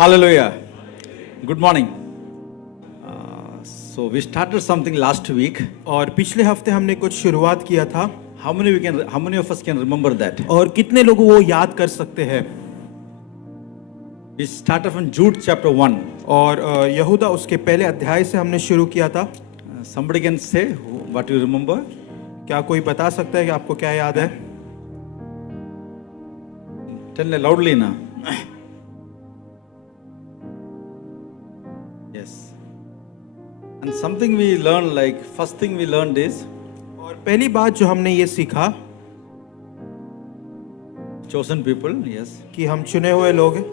Hallelujah. Good morning. So we started something last week. और पिछले हफ्ते हमने कुछ शुरुआत किया था। How many of us can remember that? और कितने लोग वो याद कर सकते हैं? We started from Jude chapter 1. और यहूदा उसके पहले अध्याय से हमने शुरू किया था। Somebody can say what you remember? क्या कोई बता सकता है कि आपको क्या याद है? Tell loudly now. Yes. And something we learned, like first thing we learned is और पहली बात जो हमने ये सीखा chosen people, yes. कि हम चुने हुए लोग हैं।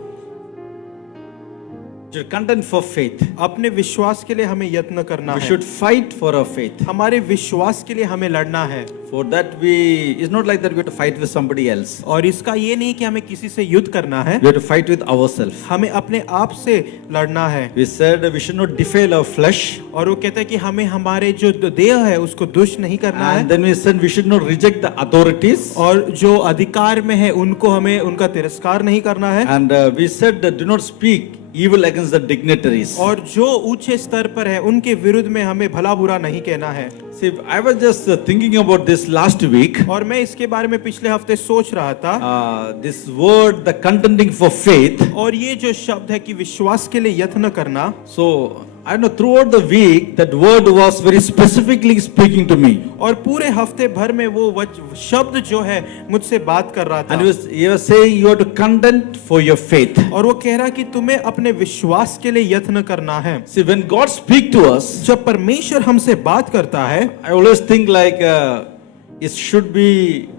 We should contend for faith. अपने विश्वास के लिए हमें यत्न करना We है। should fight for our faith. हमारे विश्वास के लिए हमें लड़ना है। For that it's not like that we have to fight with somebody else. और इसका ये नहीं कि हमें किसी से युद्ध करना है। We have to fight with ourselves. हमें अपने आप से लड़ना है। We said we should not defile our flesh. और वो कहते हैं कि हमें हमारे जो देह है उसको दुष्ट नहीं करना है। And then we said we should not reject the authorities. और जो अधिकार में है उनको हमें उनका तिरस्कार नहीं करना है। And we said that do not speak evil against the dignitaries. और जो ऊंचे स्तर पर है उनके विरुद्ध में हमें भला बुरा नहीं कहना है। See, I was just thinking about this last week. और मैं इसके बारे में पिछले हफ्ते सोच रहा था। This word, the contending for faith. और ये जो शब्द है कि विश्वास के लिए यत्न करना। So I know throughout the week that word was very specifically speaking to me. और पूरे हफ्ते भर में वो शब्द जो है मुझसे बात कर रहा था। And he was saying you have to contend for your faith. और वो कह रहा कि तुम्हें अपने विश्वास के लिए यत्न करना है। See, when God speaks to us, जब परमेश्वर हमसे बात करता है, I always think like it should be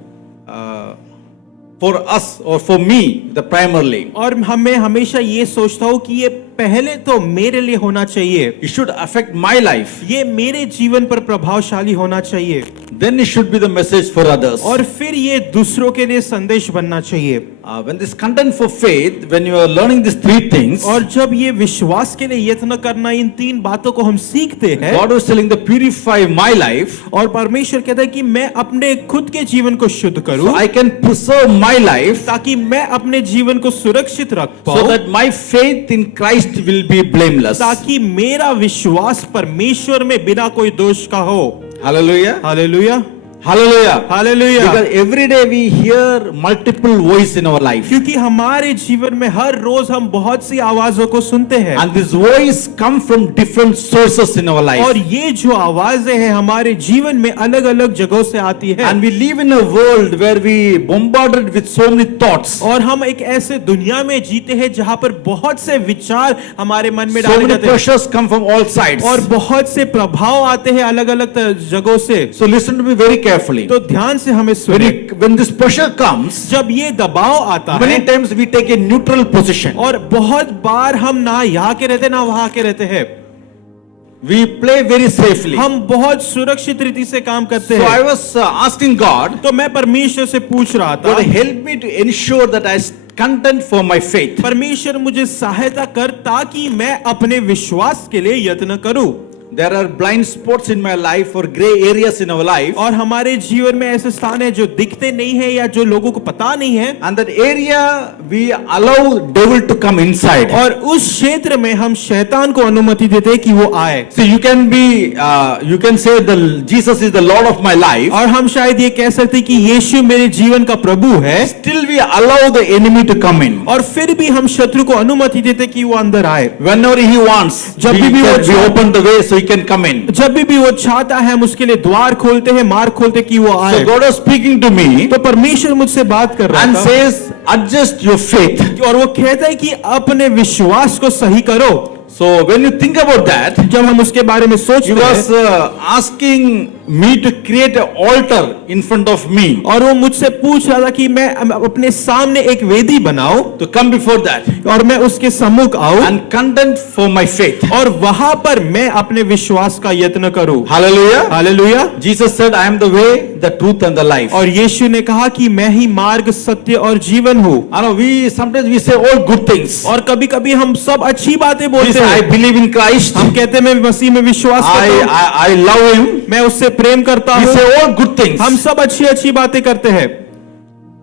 for us or for me, the primarily. और हमें हमेशा ये सोचता हूँ कि ये पहले तो मेरे लिए होना चाहिए। It should affect my life. ये मेरे जीवन पर प्रभावशाली होना चाहिए। Then it should be the message for others. और फिर ये दूसरों के लिए संदेश बनना चाहिए। When this content for faith, when you are learning these three things, और जब ये विश्वास के लिए यत्न करना इन तीन बातों को हम सीखते हैं, God was telling to purify my life. और परमेश्वर कहता है कि मैं अपने खुद के जीवन को शुद्ध करूं, So I can preserve my life, ताकि मैं अपने जीवन को सुरक्षित रख so पाऊं, that my faith in Christ will be blameless. ताकि मेरा विश्वास परमेश्वर में बिना कोई दोष का हो। Hallelujah. Hallelujah, Hallelujah. Hallelujah. Because every day we hear multiple voices in our life. क्योंकि हमारे जीवन में हर रोज हम बहुत सी आवाजों को सुनते हैं। And this voice come from different sources in our life. और ये जो आवाजें हैं हमारे जीवन में अलग अलग जगहों से आती है। And we live in a world where we bombarded with so many thoughts. और हम एक ऐसे दुनिया में जीते हैं जहां पर बहुत से विचार हमारे मन में So डाले many जाते हैं। pressures come from all sides. और बहुत से प्रभाव आते हैं अलग अलग जगहों से। So listen to me very carefully. तो ध्यान से हमें सुनिए। When this pressure comes, जब ये दबाव आता है, many times we take a neutral position. और बहुत बार हम ना यहाँ के रहते ना वहां के रहते हैं। We play very safely. हम बहुत सुरक्षित रीति से काम करते So I हैं। was asking God, तो मैं परमेश्वर से पूछ रहा था, God help me to ensure that I contend for my faith. परमेश्वर मुझे सहायता कर ताकि मैं अपने विश्वास के लिए यत्न करूं। There are blind spots in my life or gray areas in our life. और हमारे जीवन में ऐसे स्थान है जो दिखते नहीं है या जो लोगों को पता नहीं है। And that area we allow devil to come inside. और उस क्षेत्र में हम शैतान को अनुमति देते हैं कि वो आए। So you can say Jesus is the Lord of my life. और हम शायद ये कह सकते हैं कि यीशु मेरे जीवन का प्रभु है। Still we allow the enemy to come in. और फिर भी हम शत्रु को अनुमति देते कि वो अंदर आए। Whenever he wants, जब भी we open the way so he can come in. जब भी वो चाहता है हम उसके लिए द्वार खोलते हैं, मार्ग खोलते कि वो आए। So God was speaking to me तो परमेश्वर मुझसे बात कर रहा and था says, adjust your faith. और वो कहता है कि अपने विश्वास को सही करो। So when you think about that, जब हम उसके बारे में सोचते he was हैं, asking me to create an altar in front of me. और वो मुझसे पूछ रहा था कि मैं अपने सामने एक वेदी बनाऊं, To come before that और मैं उसके सम्मुख आऊं, and contend for my faith. और वहां पर मैं अपने विश्वास का यत्न करूं। Hallelujah. Hallelujah. Jesus said, I am the way, the truth and the life. और यीशु ने कहा कि मैं ही मार्ग, सत्य और जीवन हूं। I know sometimes we say all good things. और कभी कभी हम सब अच्छी बातें We बोलते say, I हैं। believe in Christ. हम कहते हैं मैं मसीह में विश्वास करता हूं, I love him. मैं उससे प्रेम करता We हूं। say all good things. हम सब अच्छी अच्छी बातें करते हैं,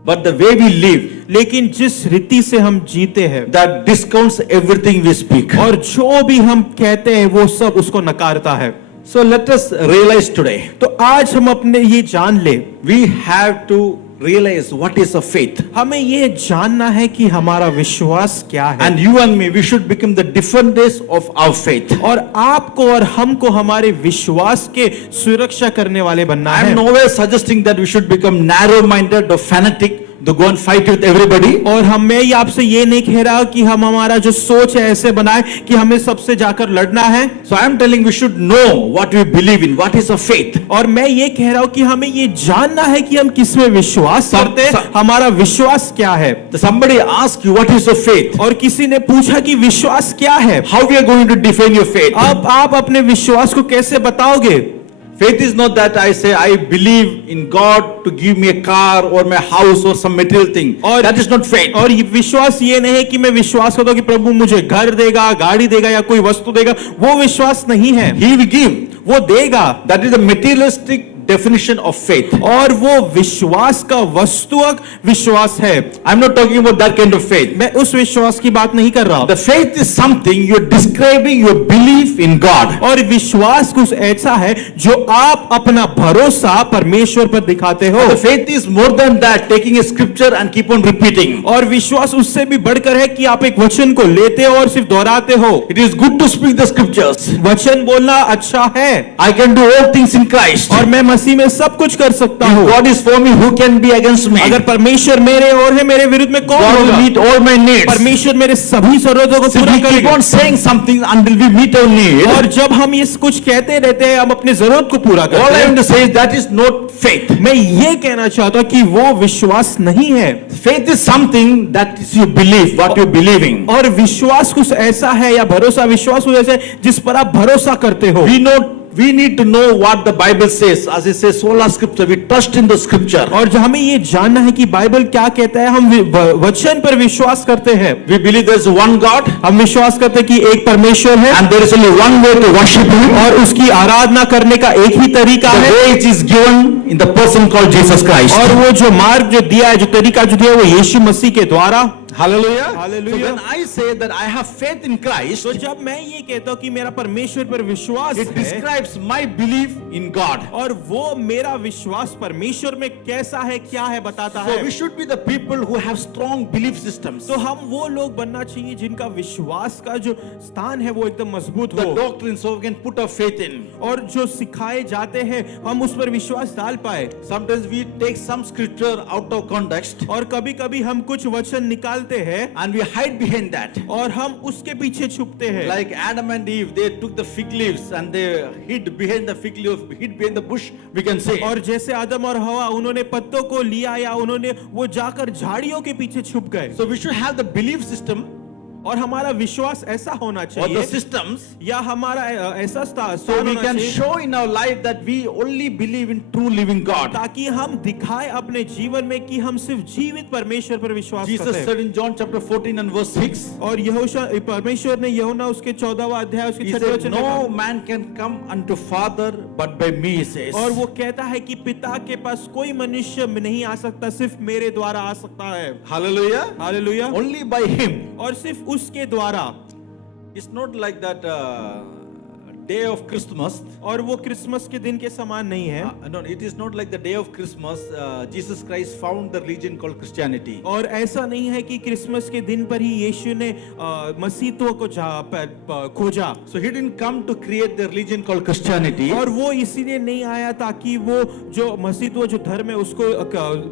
But the way we live, लेकिन जिस रीति से हम जीते हैं that discounts everything we speak. और जो भी हम कहते हैं वो सब उसको नकारता है। So let us realize today, तो आज हम अपने ये जान ले, we have to realize what is a faith. हमें ये जानना है कि हमारा विश्वास क्या है। And you and me, we should become the defenders of our faith. और आपको और हमको हमारे विश्वास के सुरक्षा करने वाले बनना I है। am nowhere suggesting that we should become narrow-minded or fanatic to go and fight with everybody. और मैं ये आपसे ये नहीं कह रहा कि हम हमारा जो सोच है ऐसे बनाए कि हमें सबसे जाकर लड़ना है। So I am telling we should know what we believe in, what is a faith. और मैं ये कह रहा हूँ कि हमें ये जानना है कि हम किस में विश्वास करते हैं, हमारा विश्वास क्या है। Somebody ask you what is a faith. और किसी ने पूछा कि विश्वास क्या है, How we are going to define your faith? अब आप अपने विश्वास को कैसे बताओगे? Faith is not that I say I believe in God to give me a car or my house or some material thing. और that is not faith. और ये विश्वास ये नहीं है कि मैं विश्वास करता हूँ कि प्रभु मुझे घर देगा, गाड़ी देगा या कोई वस्तु देगा, वो विश्वास नहीं है। He will give. वो देगा, That is the materialistic definition of faith. और वो विश्वास का वस्तुअक विश्वास है। I'm not talking about that kind of faith. मैं उस विश्वास की बात नहीं कर रहा हूं। The faith is something you're describing your belief in God. और विश्वास कुछ ऐसा है जो आप अपना भरोसा परमेश्वर पर दिखाते हो। The faith is more than that, taking a scripture and keep on repeating. और विश्वास उससे भी बढ़कर है कि आप एक वचन को लेते हो और सिर्फ दोहराते हो। It is good to speak the scriptures. वचन बोलना अच्छा है। I can do all things in Christ. और मैं मसीह में सब कुछ कर सकता हूँ। God is for me, who can be against me? अगर परमेश्वर मेरे ओर है, मेरे विरुद्ध में कौन God will होगा? meet all my needs. परमेश्वर मेरे सभी जरूरतों को So पूरा we keep करेगा। on saying something until we meet our need. और जब हम ये कुछ कहते रहते हैं, हम अपनी जरूरत को पूरा All करते I हैं। want to say is that is not faith. मैं ये कहना चाहता हूँ कि वो विश्वास नहीं है। Faith is something that is you believe, what you're believing. और विश्वास कुछ ऐसा है या भरोसा विश्वास कुछ ऐसा है जिस पर आप भरोसा करते हो। We need to know what the Bible says. As it says, sola scripture. We trust in the scripture. और जो हमें ये जानना है कि बाइबल क्या कहता है, हम वचन पर विश्वास करते हैं। We believe there is one God. हम विश्वास करते हैं कि एक परमेश्वर है And there is only one way to worship Him. और उसकी आराधना करने का एक ही तरीका The है। way it is given in the person called Jesus Christ. और वो जो मार्ग जो दिया है, जो तरीका जो दिया है, वो यीशु मसीह के द्वारा। Hallelujah. Hallelujah. So when I say that I have faith in Christ, तो जब मैं ये कहता हूँ कि मेरा परमेश्वर पर विश्वास it है, describes my belief in God. और वो मेरा विश्वास परमेश्वर में कैसा है, क्या है, बताता So है। we should be the people who have strong belief systems. तो हम वो लोग बनना चाहिए जिनका विश्वास का जो स्थान है वो एकदम मजबूत The हो, doctrine so we can put our faith in. और जो सिखाए जाते हैं हम उस पर विश्वास डाल पाए। Sometimes we take some scripture out of context और कभी कभी हम कुछ वचन निकालते हैं and we hide behind that. और हम उसके पीछे छुपते हैं। Like Adam and Eve, they took the fig leaves and they hid behind the fig leaf, hid behind the bush, we can say. और जैसे आदम और हवा उन्होंने पत्तों को लिया या उन्होंने वो जाकर झाड़ियों के पीछे छुप गए। So we should have the belief system और हमारा विश्वास ऐसा होना or the चाहिए systems या हमारा ऐसा so स्थान we होना can चाहिए show in our life that we only believe in true living God. ताकि हम दिखाए अपने जीवन में कि हम सिर्फ जीवित परमेश्वर पर विश्वास Jesus करते हैं। said in John chapter 14 and verse 6, और यहोशू परमेश्वर ने यूहन्ना उसके 14वां अध्याय उसके He 6वें said, वचन में no कहा, man can come unto Father but by me, he says. और वो कहता है कि पिता के पास कोई मनुष्य नहीं आ सकता, सिर्फ मेरे द्वारा आ सकता है। Hallelujah. Hallelujah. Only by Him. और सिर्फ उसके द्वारा। It's not like that day of Christmas. और वो क्रिसमस के दिन के समान नहीं है। No, it is not like the day of Christmas. Jesus Christ found the religion called Christianity. और ऐसा नहीं है कि क्रिसमस के दिन पर ही यीशु ने मसीहत्व को खोजा। So He didn't come to create the religion called Christianity. और वो इसीलिए नहीं आया ताकि वो जो मसीहत्व जो धर्म है उसको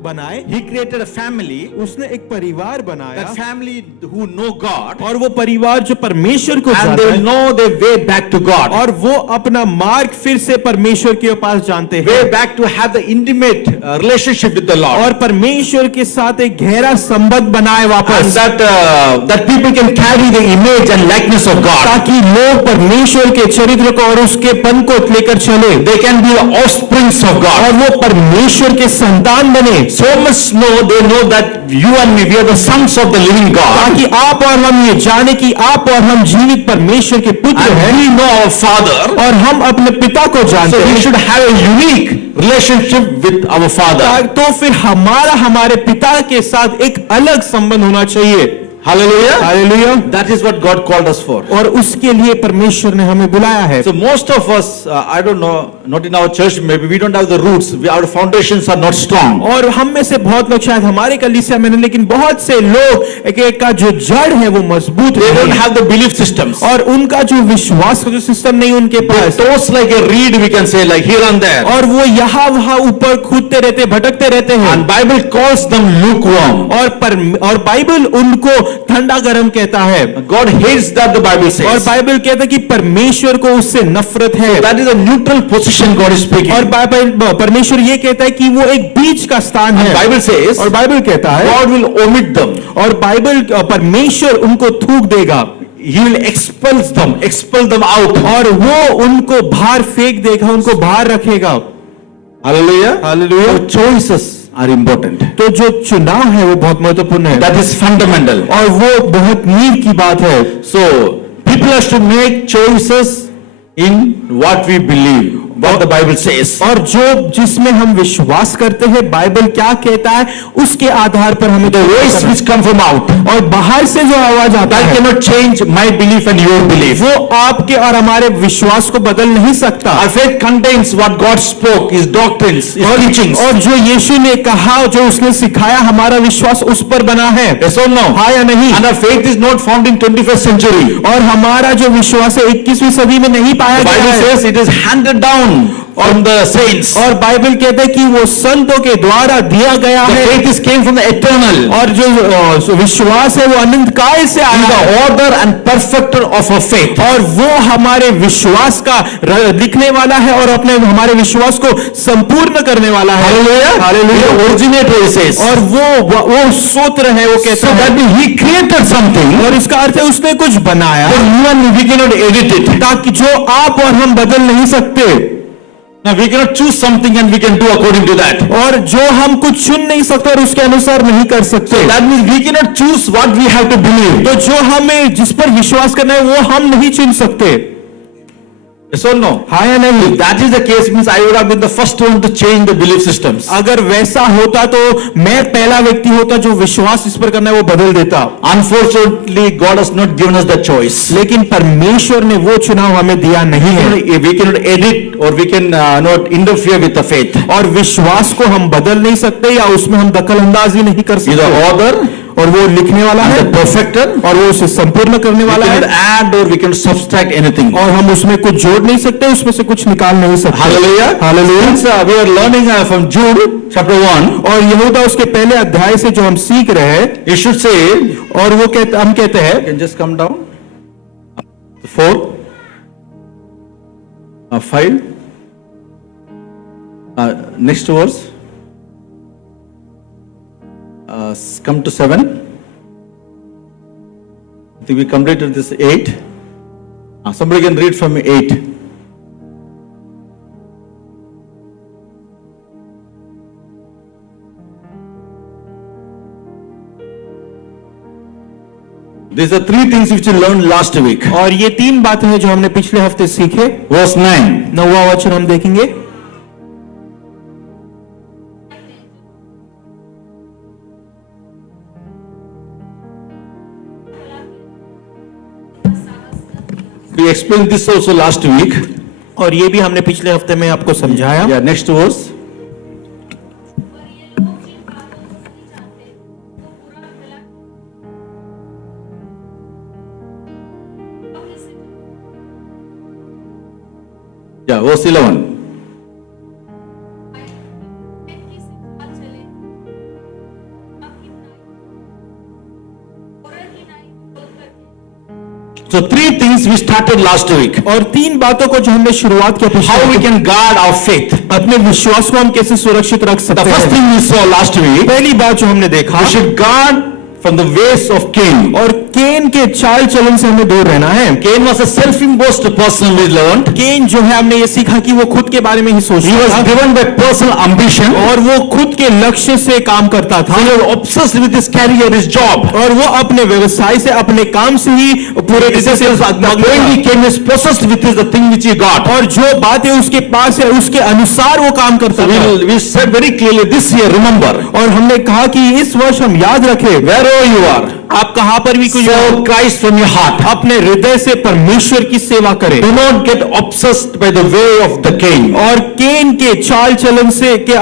बनाए। He created a family. उसने एक परिवार बनाया। That family who know God. और वो परिवार जो परमेश्वर को And जानता they है, know their way back to God. और वो अपना मार्ग फिर से परमेश्वर के पास जानते हैं। Way back to have the intimate relationship with the Lord. और परमेश्वर के साथ एक गहरा संबंध बनाए And वापस, that people can carry the image and likeness of God. ताकि लोग परमेश्वर के चरित्र को और उसके पन को लेकर चले। They can be the offsprings of God. और वो परमेश्वर के संतान बने, So much they know that you and me, we are the sons of the living God. ताकि आप और हम ये जाने कि आप और हम जीवित परमेश्वर के पुत्र And हैं we know our Father. और हम अपने पिता को जानते So we हैं। should have a unique relationship with our Father. तो फिर हमारा हमारे पिता के साथ एक अलग संबंध होना चाहिए। Hallelujah. Hallelujah. That is what God called us for. और उसके लिए परमेश्वर ने हमें बुलाया है। So most of us, I don't know, not in our church, maybe we don't have the roots. Our foundations are not strong. और हम में से बहुत लोग शायद हमारे कलीसिया में नहीं, लेकिन बहुत से लोग एक का जो जड़ है वो मजबूत They नहीं don't है। have the belief systems. और उनका जो विश्वास का जो सिस्टम नहीं उनके They pass, toss like a reed, we can say, like here and there. और वो यहाँ वहाँ ऊपर कूदते रहते, भटकते रहते हैं। And Bible calls them lukewarm. और बाइबल उनको ठंडा गरम कहता है। God hates that, the Bible और says. बाइबल कहता है कि परमेश्वर को उससे नफरत है। That is a neutral position God is speaking. और बाइबल परमेश्वर ये कहता है कि वो एक बीच का स्थान है। Bible says और बाइबल कहता है God will omit them. और बाइबल परमेश्वर उनको थूक देगा। He will expel them out. और वो उनको बाहर फेंक देगा, उनको बाहर रखेगा। Hallelujah. Hallelujah. So choices are important. तो जो चुनाव है वो बहुत महत्वपूर्ण है That is fundamental. और वो बहुत नींव की बात है। So people have to make choices in what we believe, what the Bible says. और जो जिसमें हम विश्वास करते हैं, बाइबल क्या कहता है, उसके आधार पर हमें The voice which come from out, और बाहर से जो आवाज आता that है cannot change my belief and your belief. वो आपके और हमारे विश्वास को बदल नहीं सकता। Our faith contains what God spoke, His doctrines, His teachings. और जो यीशु ने कहा, जो उसने सिखाया, हमारा विश्वास उस पर बना है। Yes or no? हाँ या नहीं? And our faith is not found in 21st century. और हमारा जो विश्वास है 21वीं सदी में नहीं पाया The गया Bible है। says it is handed down from the saints. और बाइबल कहते हैं कि वो संतों के द्वारा दिया गया The है। faith is came from the eternal. और जो विश्वास है वो अनंत काल से He आया is है। the author and perfecter of our faith. और वो हमारे विश्वास का लिखने वाला है और अपने हमारे विश्वास को संपूर्ण करने वाला है। Hallelujah. Hallelujah. The originator, he says. और वो सूत्र है, वो कहता So है। that means He created something. और इसका अर्थ है उसने कुछ बनाया But you and me, we cannot edit it. ताकि जो आप और हम बदल नहीं सकते। Now we cannot choose something and we can do according to that. और जो हम कुछ चुन नहीं सकते और उसके अनुसार नहीं कर सकते। That means we cannot choose what we have to believe. तो जो हमें जिस पर विश्वास करना है वो हम नहीं चुन सकते। Yes or no? हाँ या नहीं? If that is the case, means I would have been the first one to change the belief systems. अगर वैसा होता तो मैं पहला व्यक्ति होता जो विश्वास इस पर करना है वो बदल देता। Unfortunately, God has not given us the choice. लेकिन परमेश्वर ने वो चुनाव हमें दिया नहीं है। We cannot edit or we can not interfere with the faith. और विश्वास को हम बदल नहीं सकते या उसमें हम दखल अंदाजी नहीं कर He is the सकते। author और वो लिखने वाला and है the perfecter. और वो उसे संपूर्ण करने We वाला cannot है add or we can subtract anything. और हम उसमें कुछ जोड़ नहीं सकते, उसमें से कुछ निकाल नहीं सकते। Hallelujah. Hallelujah. Since we are learning from Jude chapter 1, और यहूदा उसके पहले अध्याय से जो हम सीख रहे हैं, you should say, और वो हम कहते हैं, you can just come down. 4, 5, next verse. Come to 7. I think we completed this 8. Somebody can read from 8. These are 3 things which we learned last week. और ये 3 बातें हैं जो हमने पिछले हफ्ते सीखे। Verse 9. 9वां वचन हम देखेंगे। We explained this also last week. और ये भी हमने पिछले हफ्ते में आपको समझाया। Yeah, next verse. Yeah, verse 11. So 3 things we started last week. और 3 बातों को जो हमने शुरुआत किया पिछले How we हफ्ते, can guard our faith. अपने विश्वास को हम कैसे सुरक्षित रख The सकते first हैं। thing we saw last week, पहली बात जो हमने देखा, we should guard from the ways of Cain. और केन के चाल चलन से हमें दूर रहना है। Cain was a self-imposed person, we learned. केन जो है हमने ये सीखा कि वो खुद के बारे में ही He सोचता was था driven by personal ambition. और वो खुद के लक्ष्य से काम करता था He was obsessed with his career, his job. और वो अपने व्यवसाय से अपने काम से ही पूरे It तरीके says से that मग्न when था। he came, he was possessed with the thing which he got. और जो बातें उसके पास है उसके अनुसार वो काम करता था। We said very clearly this year, remember, और हमने कहा कि इस वर्ष हम याद रखें wherever you are, आप कहां पर भी कुछ serve Christ from your heart. अपने हृदय से परमेश्वर की सेवा करें Do not get obsessed by the way of the Cain. और केन के चाल चलन से के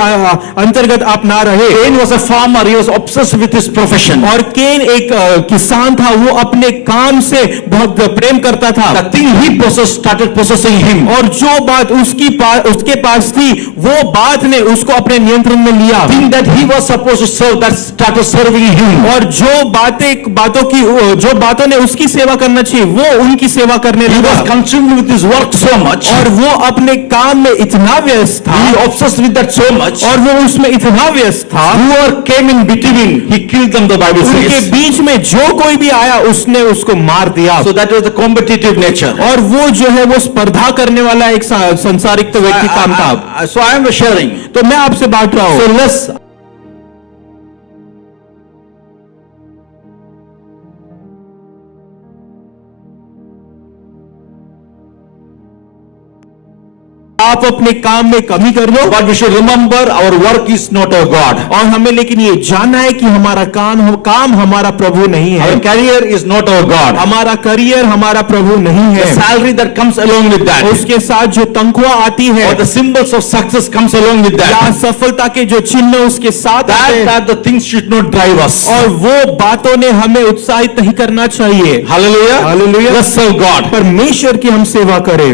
अंतर्गत आप ना रहे। Cain was a farmer. He was obsessed with his profession. और केन एक किसान था, वो अपने काम से बहुत प्रेम करता था। The thing he possessed started possessing him. और जो बात उसके पास थी वो बात ने उसको अपने नियंत्रण में लिया। Thing that he was supposed to serve, that started serving him. और जो बातों ने उसकी सेवा करना चाहिए वो उनकी सेवा करने He was लगा। consumed with his work so much. और वो अपने काम में इतना व्यस्त था He obsessed with that so much. और वो उसमें इतना व्यस्त था, Whoever came in between, he killed them, the Bible उनके says. बीच में जो कोई भी आया उसने उसको मार दिया। So that was the competitive nature. और वो जो है वो स्पर्धा करने वाला एक संसारिक व्यक्ति काम था। So I am sharing. तो मैं आपसे बांट रहा So हूँ। let's आप अपने काम में कमी कर लो, but we should remember our work is not our God. और हमें लेकिन ये जानना है कि हमारा काम हमारा प्रभु नहीं है। Our career is not our God. हमारा करियर हमारा प्रभु नहीं The है। salary that comes along with that, उसके साथ जो तनख्वाह आती है or the symbols of success comes along with या that, सफलता के जो चिन्ह उसके साथ आते हैं, that the things should not drive us. और वो बातों ने हमें उत्साहित नहीं करना चाहिए। Hallelujah. Hallelujah. Let's serve God. परमेश्वर की हम सेवा करें।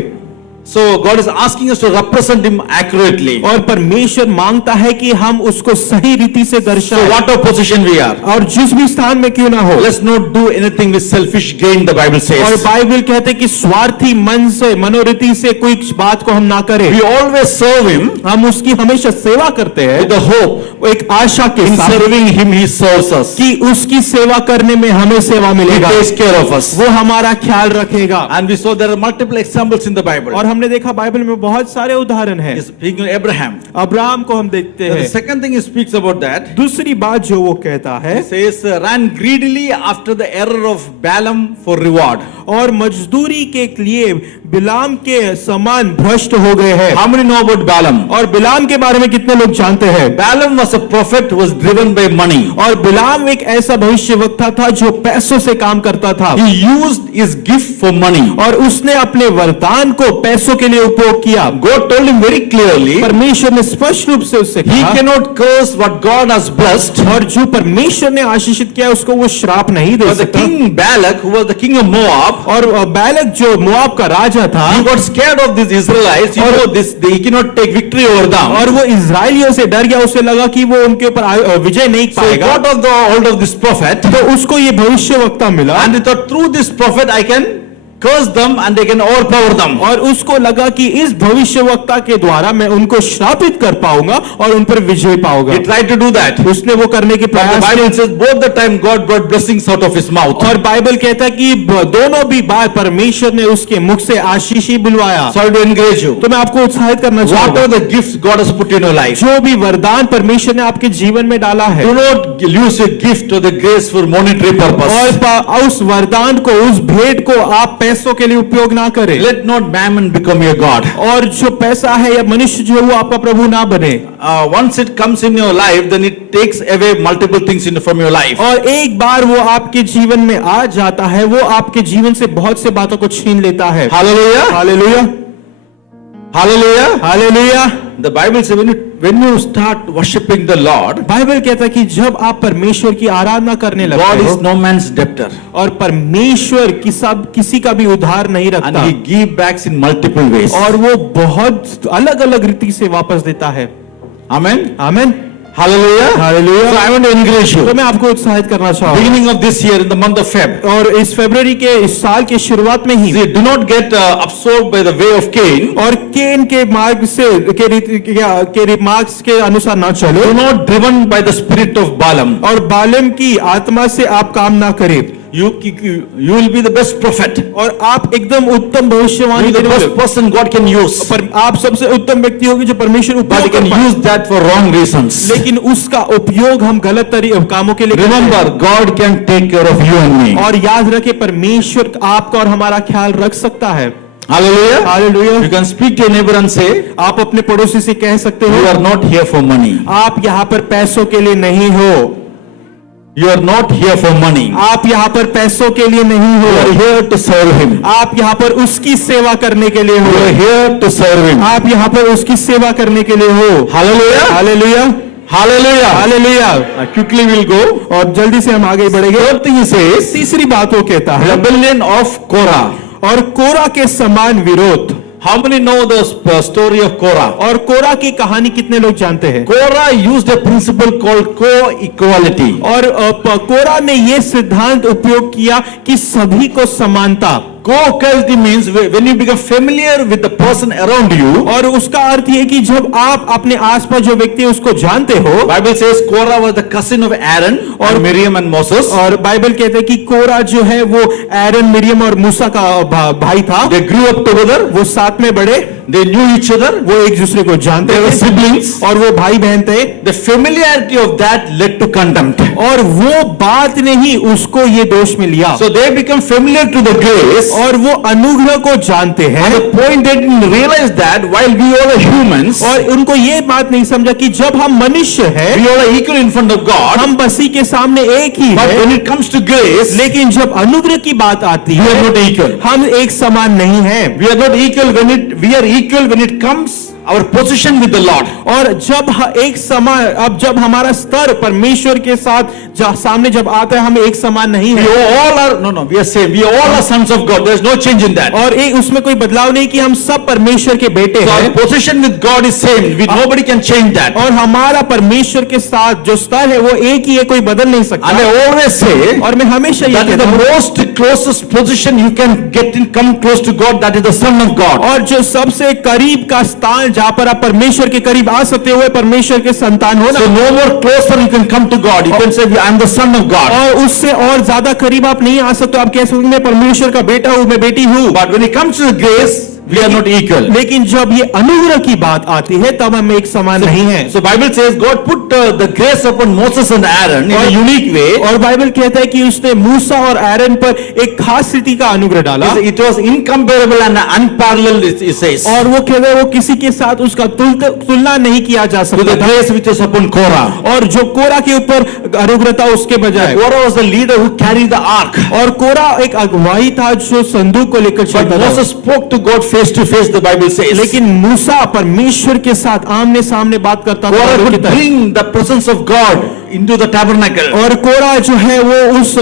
So God is asking us to represent Him accurately. और परमेश्वर मांगता है कि हम उसको सही रीति से So दर्शाएं। whatever position we are, और जिस भी स्थान में क्यों ना हो, let's not do anything with selfish gain, the Bible और says. बाइबल कहते हैं कि स्वार्थी मन से मनोरीति से कोई बात को हम ना करें। We always serve Him हम उसकी हमेशा सेवा करते हैं with the hope. एक आशा के In साथ serving Him, He serves us. कि उसकी सेवा करने में हमें सेवा He मिलेगा, takes care of us. वो हमारा ख्याल रखेगा। And we saw there are multiple examples in the Bible. और हमने देखा बाइबल में बहुत सारे उदाहरण हैं। Speaking of Abraham. अब्राहम को हम देखते The हैं। second thing he speaks about that, दूसरी बात जो वो कहता है, he says, ran greedily after the error of Balaam for reward. और मजदूरी के लिए बिलाम के समान भ्रष्ट हो गए हैं। How many know about Balaam? और बिलाम के बारे में कितने लोग जानते हैं? Balaam was a prophet who was driven by money. और बिलाम एक ऐसा भविष्यवक्ता था जो पैसों से काम करता था। He used his gift for money. और उसने अपने वरदान को पैसों के लिए उपयोग किया। God told him very clearly, परमेश्वर ने स्पष्ट रूप से उससे he कहा, cannot curse what God has blessed. और जो परमेश्वर ने आशीषित किया उसको वो श्राप नहीं दे But the सकता। king Balak, who was the king of Moab, और बैलक जो मोआब का राजा था, he got scared of these Israelites. You know this, he cannot take victory over them. और वो इजराइलियों से डर गया, उसे लगा कि वो उनके ऊपर विजय नहीं So he पाएगा। got of the hold of this prophet, तो उसको ये भविष्यवक्ता मिला and he thought through this prophet I can curse them and they can overpower them. और उसको लगा कि इस भविष्यवक्ता के द्वारा मैं उनको श्रापित कर पाऊंगा और उन पर विजय पाऊंगा। He tried to do that. उसने वो करने की But the प्रयास Bible किया। says both the time God brought blessings out of his mouth. और बाइबल कहता है कि दोनों भी बार परमेश्वर ने उसके मुख से आशीष ही बुलवाया। Sorry to encourage you. तो मैं आपको उत्साहित करना What चाहूंगा, are the gifts God has put in your life? जो भी वरदान परमेश्वर ने आपके जीवन में डाला है, Do not use your gift or the grace for monetary purpose. और उस वरदान को, उस भेंट को आप पैसों के लिए उपयोग ना करें। Let not mammon become your God. और जो पैसा है या मनुष्य जो है वो आपका प्रभु ना बने। Once it comes in your life, then it takes away multiple things from your life. और एक बार वो आपके जीवन में आ जाता है, वो आपके जीवन से बहुत से बातों को छीन लेता है। Hallelujah. Hallelujah, Hallelujah. Hallelujah. The Bible says when you start worshiping the Lord, Bible कहता है कि जब आप परमेश्वर की आराधना करने God लगते is हो, no man's debtor. और परमेश्वर किसी का भी उधार नहीं And रखता, he give backs in multiple ways. और वो बहुत अलग अलग रीति से वापस देता है। Amen. आमीन। Hallelujah. Hallelujah. So I want to encourage तो you. मैं आपको उत्साहित करना चाहूँगा Beginning of this year, in the month of Feb, और इस फरवरी के इस साल के शुरुआत में ही see, do not get absorbed by the way of Cain. और केन के मार्ग से के मार्ग के अनुसार ना चलो Do not driven by the spirit of Balaam. और बालम की आत्मा से आप काम ना करें You will be the best prophet. और आप एकदम उत्तम You भविष्यवाणी are the देने वाले best person God can use. पर आप सबसे उत्तम व्यक्ति होंगे जो परमेश्वर But उपयोग he कर can पाए। use that for wrong reasons. लेकिन उसका उपयोग हम गलत कामों के लिए करते हैं। Remember, God can take care of you and me. और याद रखे परमेश्वर आपका और हमारा ख्याल रख सकता है। Hallelujah. Hallelujah. You can speak to your neighbor and say, आप अपने पड़ोसी से कह सकते you हो are not here for money. आप यहाँ पर पैसों के लिए नहीं हो You are not here for money. आप यहाँ पर पैसों के लिए नहीं You are हो here to serve him. आप यहाँ पर उसकी सेवा करने के लिए You हो are here to serve him. आप यहाँ पर उसकी सेवा करने के लिए हो Hallelujah. Hallelujah Hallelujah. Hallelujah Quickly we'll go. और जल्दी से हम आगे बढ़ेंगे Third thing he says, तीसरी बात वो कहता है rebellion of Korah. और कोरा के समान विरोध How many know the story of Korah? और कोरा की कहानी कितने लोग जानते हैं Korah used a principle called co-equality. और कोरा ने ये सिद्धांत उपयोग किया कि सभी को समानता Co-equality means when you become familiar with the person around you. और उसका अर्थ ये कि जब आप अपने आसपास जो व्यक्ति है उसको जानते हो Bible says Korah was the cousin of Aaron or Miriam and Moses. और बाइबल कहते हैं कि कोरा जो है वो एरन मिरियम और मूसा का भाई था They grew up together. वो साथ में बड़े They knew each other. वो एक दूसरे को जानते They were थे siblings. और वो भाई बहन थे The familiarity of that led to contempt. और वो बात ने ही उसको ये दोष में लिया So they become familiar to the grace. और वो अनुग्रह को जानते हैं And the point they didn't realize that while we all are humans, और उनको ये बात नहीं समझा कि जब हम मनुष्य हैं we all are equal in front of God. हम मसीह के सामने एक ही But है when it comes to grace, लेकिन जब अनुग्रह की बात आती we are है not equal. हम एक समान नहीं हैं We are not equal we are equal when it comes our position with the Lord. और जब एक समान अब जब हमारा स्तर परमेश्वर के साथ सामने जब आता है हम एक समान नहीं We है all are we are same. We all are sons of God. There is no change in that. और एक उसमें कोई बदलाव नहीं कि हम सब परमेश्वर के बेटे So our हैं position with God is same. Nobody can change that. और हमारा परमेश्वर के साथ जो स्तर है वो एक ही है कोई बदल नहीं सकता And I always say और मैं हमेशा ये that is कहता the हूं most closest position you can get in come close to God. That is the Son of God. और जो सबसे करीब का स्थान जहां पर आप परमेश्वर के करीब आ सकते हो परमेश्वर के संतान हो ना So no more closer you can come to God. You can say I am the Son of God. और उससे और ज्यादा करीब आप नहीं आ सकते आप कह सकते हैं, मैं परमेश्वर का बेटा हूं मैं बेटी हूं But when it comes to the grace, we are not equal. लेकिन जब ये अनुग्रह की बात आती है तब हम एक समान नहीं हैं So Bible says God put the grace upon Moses and Aaron in a unique way. और बाइबल कहता है कि उसने मूसा और एरन पर एक खास स्थिति का अनुग्रह डाला It was incomparable and unparalleled, it says, और वो कहता है वो किसी के साथ उसका तुलना नहीं किया जा to the सकता था grace which was upon Korah. और जो कोरा के ऊपर अनुग्रह था उसके बजाय Korah was the leader who carried the ark. और कोरा एक अगुवाई था जो संदूक को लेकर But चलता था Moses spoke to God face to face, the Bible says. लेकिन मूसा परमेश्वर के साथ आमने सामने बात करता था Korah की could तरह। bring the presence of God into the tabernacle. और कोरा जो है वो उस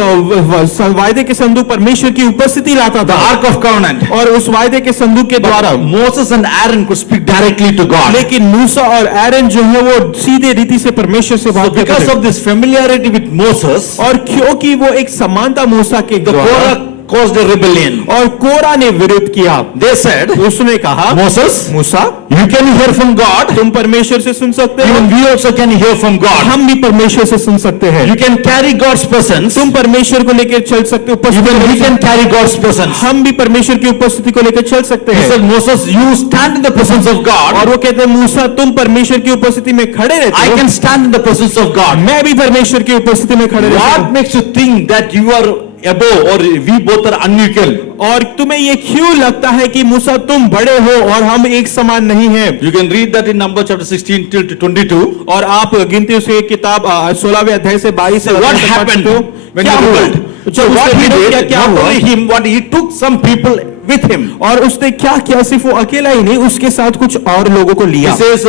वायदे के संदूक परमेश्वर की उपस्थिति लाता The था ark of covenant. और उस वायदे के संदूक के द्वारा Moses and Aaron could speak directly to God. लेकिन मूसा और एरन जो है वो सीधे रीति से परमेश्वर से So बात करते because थे of this familiarity with Moses, और क्योंकि वो एक समानता मूसा के the द्वारा Korah caused a rebellion. और कोरा ने विरोध किया They said, उसने कहा Moses, Musa you can hear from God. तुम परमेश्वर से सुन सकते हो Even we also can hear from God. हम भी परमेश्वर से सुन सकते हैं You can carry God's presence. तुम परमेश्वर को लेकर चल सकते हो Even we उपस्थिति can carry God's presence. हम भी परमेश्वर की उपस्थिति को लेकर चल सकते He हैं said, Moses, you stand in the presence of God. और वो कहते हैं मूसा तुम परमेश्वर की उपस्थिति में खड़े रहते I हो can stand in the presence of God. मैं भी परमेश्वर की उपस्थिति में खड़े रहता What हूं makes you think that you are above or we both are unequal? और तुम्हें ये क्यों लगता है कि मूसा तुम बड़े हो और हम एक समान नहीं हैं You can read that in Numbers chapter 16 till to 22. और आप गिनती उसकी किताब 16वें अध्याय से 22 से So what 28 तक happened पढ़ते हो। when क्या he हुआ rebelled? जब So what उसने he विरोध किया did, क्या not हुआ only him, what he took some people with him. और उसने क्या किया सिर्फ वो अकेला ही नहीं उसके साथ कुछ और लोगों को He लिया says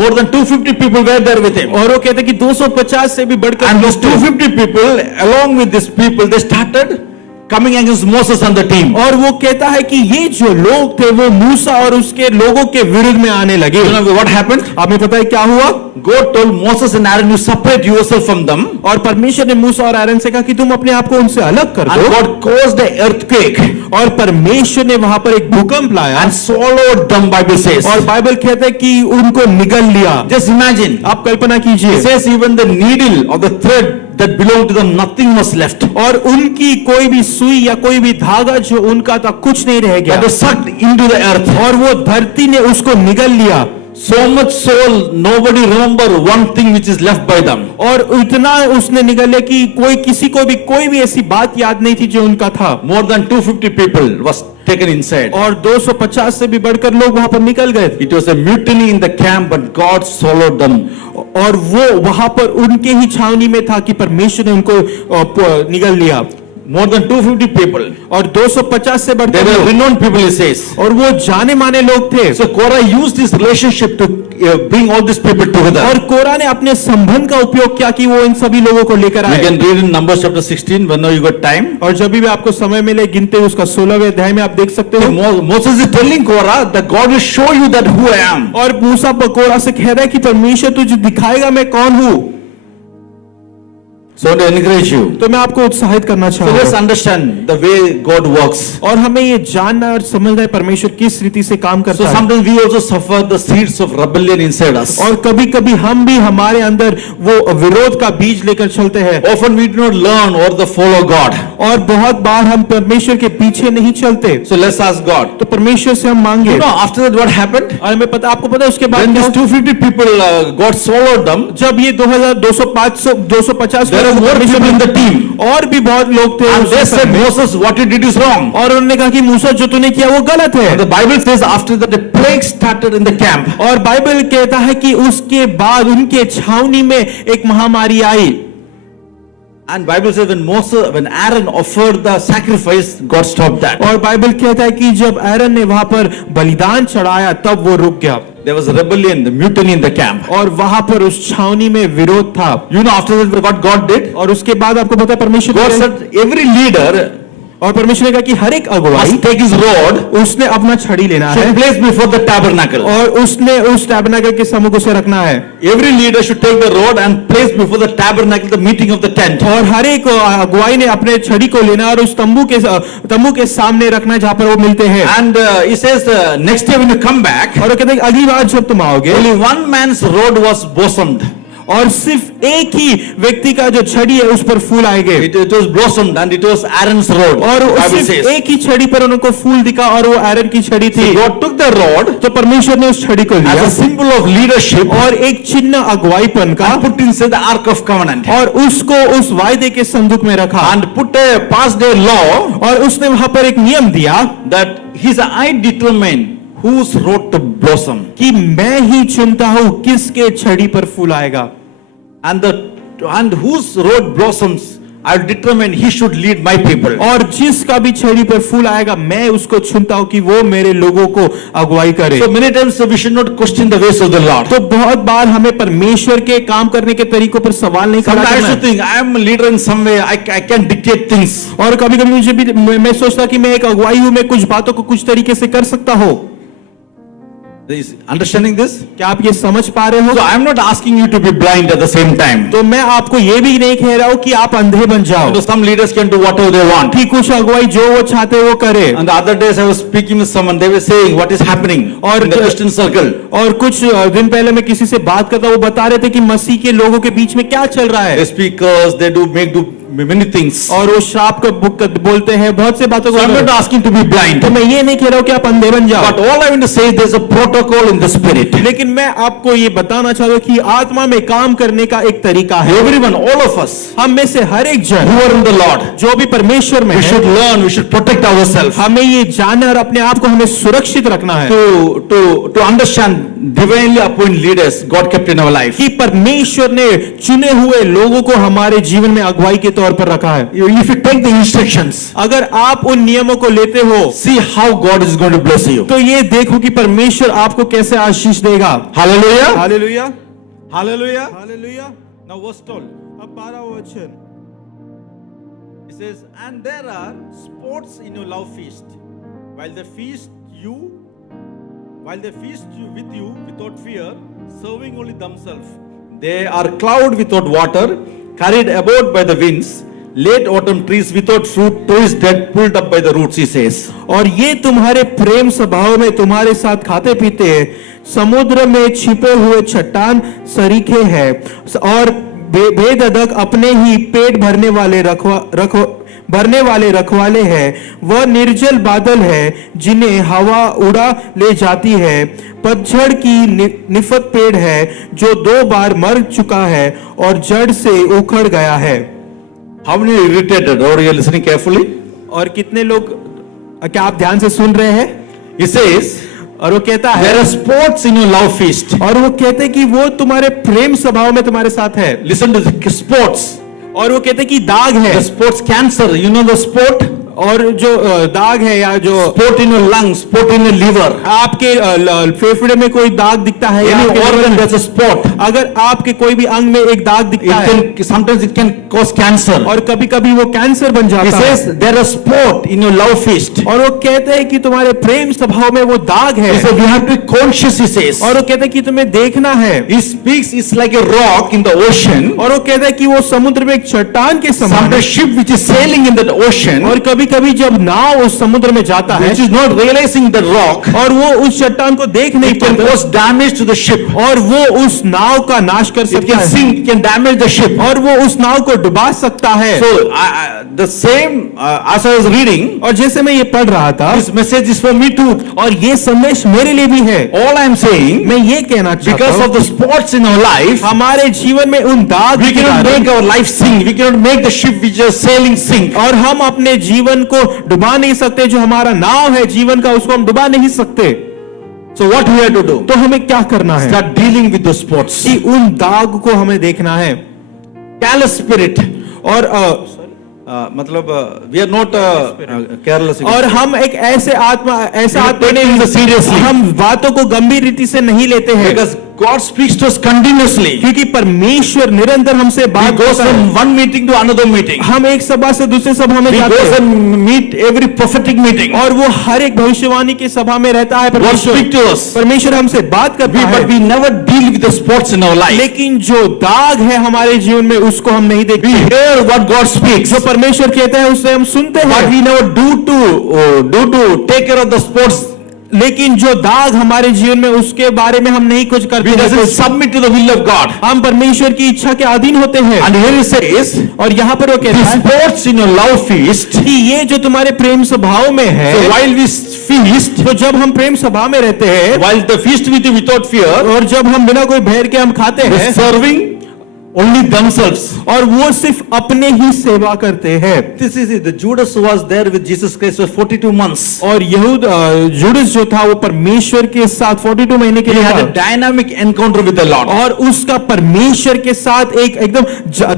more than 250 people were there with him. और वो कहते हैं कि 250 से भी बढ़कर And those लोग थे। 250 people, along with these people, they started coming against Moses and the team. और वो कहता है कि ये जो लोग थे वो मूसा और उसके लोगों के विरुद्ध में आने लगे। You know what happened? आपने पता है क्या हुआ? God told Moses and Aaron, you separate yourself from them. और परमेश्वर ने मूसा और आरोन से कहा कि तुम अपने आप को उनसे अलग कर And दो। God caused an earthquake और परमेश्वर ने वहां पर एक भूकंप लाया and swallowed them, Bible says. और बाइबल कहता है कि उनको निगल लिया। Just imagine. आप कल्पना कीजिए। It says even the needle or the thread that belonged to them, nothing was left. और उनकी कोई भी सुई या कोई भी धागा जो उनका था कुछ नहीं रह गया That was sucked into the earth. और वो धरती ने उसको निगल लिया। So much so, nobody remember one thing which is left by them. और इतना उसने निगल लिया कि कोई किसी को भी कोई भी ऐसी बात याद नहीं थी जो उनका था। More than 250 people was taken inside. और 250 से भी बढ़कर लोग वहां पर निकल गए थे। It was a mutiny in the camp, but God swallowed them. और वो वहां पर उनके ही छावनी में था कि परमेश्वर ने उनको निगल लिया। More than 250 people. और 250 से They बढ़कर were लोग, renowned people, he says. और वो जाने माने लोग थे। So Korah used his relationship to bring all these people together. और कोरा ने अपने संबंध का उपयोग किया कि वो इन सभी लोगों को लेकर You आए। can read in Numbers chapter 16 whenever you got time. और जब भी आपको समय मिले गिनते हुए उसका 16वें अध्याय में आप देख सकते हो। Moses is telling Korah that God will show you that who I am. और मूसा कोरा से कह रहा है कि परमेश्वर तुझे दिखाएगा मैं कौन हूँ। So to encourage you. तो मैं आपको उत्साहित करना So let's चाहूंगा। understand the way God works. और हमें ये जानना और समझना है परमेश्वर किस रीति से काम So करता है। sometimes we also suffer the seeds of rebellion inside us. और कभी कभी हम भी हमारे अंदर वो विरोध का बीज लेकर चलते हैं। Often we do not learn or the follow God. और बहुत बार हम परमेश्वर के पीछे नहीं चलते। So let's ask God. तो परमेश्वर से हम मांगे। You know, after that what happened? और हमें पता, आपको पता है उसके बाद When क्या these हुआ? 250 people, God swallowed them, जब ये 250 there were more people in the team. और भी बहुत लोग थे And उस they समय said, में। Moses, what you did is wrong. और उन्होंने कहा कि मूसा जो तूने किया वो गलत है। And the Bible says after that a plague started in the camp. और बाइबल कहता है कि उसके बाद उनके छावनी में एक महामारी आई। And Bible says when Aaron offered the sacrifice, God stopped that. और बाइबल कहता है कि जब आरोन ने वहां पर बलिदान चढ़ाया तब वो रुक गया। There was a rebellion, the mutiny in the camp. और वहां पर उस छावनी में विरोध था। You know after that what God did? और उसके बाद आपको पता है परमेश्वर God ने- said every leader और परमेश्वर ने कहा कि हर एक अगुवाई must take his rod, उसने अपना छड़ी लेना है should place before the tabernacle. और उसने उस टैबरनेकल के सम्मुख उसे रखना है। Every leader should take the rod and place before the tabernacle, the meeting of the tent. और हर एक अगुवाई ने अपने छड़ी को लेना और उस तंबू के सामने रखना है जहां पर वो मिलते हैं। And he says next day when you come back, और वो कहते हैं कि अगली बार जब तुम आओगे only one man's rod was blossomed. और सिर्फ एक ही व्यक्ति का जो छड़ी है उस पर फूल आएंगे। It was blossomed and it was Aaron's rod. और Bible सिर्फ says. एक ही छड़ी पर उनको फूल दिखा और वो आयरन की छड़ी थी। God took the rod तो परमेश्वर ने उस छड़ी को as लिया a symbol of leadership और एक चिन्ह अगुवाईपन का and put inside the Ark of Covenant और उसको उस वायदे के संदूक में रखा and put a passed a law और उसने वहां पर एक नियम दिया that I determine whose rod to blossom कि मैं ही चुनता हूं किसके छड़ी पर फूल आएगा and whose rod blossoms I determine he should lead my people. और जिसका भी छड़ी पर फूल आएगा मैं उसको चुनता हूं कि वो मेरे लोगों को अगुवाई करे। So many times we should not question the ways of the Lord. तो बहुत बार हमें परमेश्वर के काम करने के तरीकों पर सवाल नहीं खड़ा Sometimes करना I है। think I am a leader in some way. I can dictate things. और कभी कभी मुझे भी मैं सोचता कि मैं एक अगुवाई हूं, मैं कुछ बातों को कुछ तरीके से कर सकता हूं। Is understanding this? क्या आप ये समझ पा रहे हो? So I am not asking you to be blind at the same time. तो मैं आपको ये भी नहीं कह रहा हूं कि आप अंधे बन जाओ You know, some leaders can do whatever they want. कि कुछ अगुवाई जो वो चाहते हैं वो करे। And the other days I was speaking with someone. They were saying what is happening और in the Christian circle. और कुछ दिन पहले मैं किसी से बात करता, वो बता रहे थे कि मसीह के लोगों के बीच में क्या चल रहा है। They speak curse. They do many things. और वो श्राप का बोलते हैं, बहुत से बातों So I'm not को। asking to be blind. तो मैं ये नहीं कह रहा हूं कि आप अंधे बन जाओ, But all I want to say is there's a protocol in the spirit. लेकिन मैं आपको ये बताना चाहता हूं कि आत्मा में काम करने का एक तरीका है। Everyone, all of us हम में से हर एक जन who are in the Lord, जो भी परमेश्वर में we है, should learn. We should protect ourselves हमें ये जानना और अपने आप को हमें सुरक्षित रखना है to understand divinely appointed leaders God kept in our life. कि परमेश्वर ने चुने हुए लोगों को हमारे जीवन में अगुवाई के तौर पर रखा है। If you take the instructions, अगर आप उन नियमों को लेते हो see how God is going to bless you. तो ये देखो कि परमेश्वर आपको कैसे आशीष देगा। Hallelujah. Hallelujah, Hallelujah. Hallelujah. Now verse 12. अब 12वां वचन, He says, and there are sports in your love feast. While they feast you with you without fear, serving only themselves. They are cloud without water, carried about by the winds, late autumn trees without fruit, toys dead, pulled up by the roots, he says. और ये तुम्हारे प्रेम स्वभाव में तुम्हारे साथ खाते पीते हैं, समुद्र में छिपे हुए चट्टान सरीखे हैं और बेधधक अपने ही पेट भरने वाले रखवाले हैं। वह निर्जल बादल है जिन्हें हवा उड़ा ले जाती है। पतझड़ की निफत पेड़ है जो 2 बार मर चुका है और जड़ से उखड़ गया है। How many are irritated? Or you are listening carefully? और कितने लोग, क्या आप ध्यान से सुन रहे हैं? He says, और वो कहता है, there are sports in your love feast. और वो कहते हैं कि वो तुम्हारे प्रेम स्वभाव में तुम्हारे साथ है। Listen to the sports. और वो कहते हैं कि दाग है। The sports cancer, you know the sport? और जो दाग है या जो Spot in your lungs, spot in your liver. आपके फेफड़े में कोई दाग दिखता है या Any आपके organ there's a spot. अगर आपके कोई भी अंग में एक दाग दिखता है, Sometimes it can cause cancer. और कभी कभी वो कैंसर बन He जाता है। says there are spot in your love feast. और वो कहते हैं कि तुम्हारे प्रेम स्वभाव में वो दाग है। He says you have to be conscious, he says. और वो कहते हैं कि तुम्हें देखना है। He speaks, it's like a rock in the ocean. और वो कहते हैं कि वो समुद्र में एक चट्टान के समान Sometimes ship which is sailing in that ocean, और कभी कभी जब नाव उस समुद्र में जाता है which is not realizing the rock, और वो उस चट्टान को देख नहीं it can पाता cause damage to the ship. और वो उस नाव का नाश कर It सकता can है sink, it can damage the ship. और वो उस नाव को डुबा सकता है। So the same as I was reading, और जैसे मैं ये पढ़ रहा था, this message is for me too. और ये संदेश मेरे लिए भी है। All I am saying, मैं ये कहना चाहता because हूँ, of the spots in our life, हमारे जीवन में उन दाग we के cannot कारण, make our life sink. We cannot make the ship which is sailing sink. और हम अपने जीवन को डुबा नहीं सकते। जो हमारा नाव है जीवन का, उसको हम डुबा नहीं सकते। So what we have to do? तो हमें क्या करना है? Start dealing with those spots. कि उन दाग को हमें देखना है। Callous spirit. और मतलब we are not careless. और हम एक ऐसा आत्मा नहीं seriously. हम बातों को गंभीर रीति से नहीं लेते हैं, Because God speaks to us continuously. क्योंकि परमेश्वर निरंतर हमसे He बात goes करता है। from one meeting to another meeting. हम एक सभा से दूसरे सभा में He जाते goes हैं and meet every prophetic meeting. और वो हर एक भविष्यवाणी की सभा में रहता है। God speak to us. परमेश्वर हमसे बात करता But है, we never deal with the spots in our life. लेकिन जो दाग है हमारे जीवन में उसको हम नहीं We देखते। hear what God speaks. जो परमेश्वर कहते हैं उससे हम सुनते But हैं, we never do to take care of the spots. लेकिन जो दाग हमारे जीवन में उसके बारे में हम नहीं कुछ करते We doesn't हैं। submit to the will of God. हम परमेश्वर की इच्छा के अधीन होते हैं। And here he says, और यहाँ पर वो कहता the है spots in your love feast. कि ये जो तुम्हारे प्रेम स्वभाव में है, So while we feast, तो जब हम प्रेम सभा में रहते हैं while the feast with you without fear, और जब हम बिना कोई भय के हम खाते the हैं, serving only themselves. और वो सिर्फ अपने ही सेवा करते हैं। This is it. The Judas was there with Jesus Christ for 42 months. और जुडस जो था वो परमेश्वर के साथ 42 महीने के He लिए had a था dynamic encounter with the Lord. और उसका परमेश्वर के साथ एक एकदम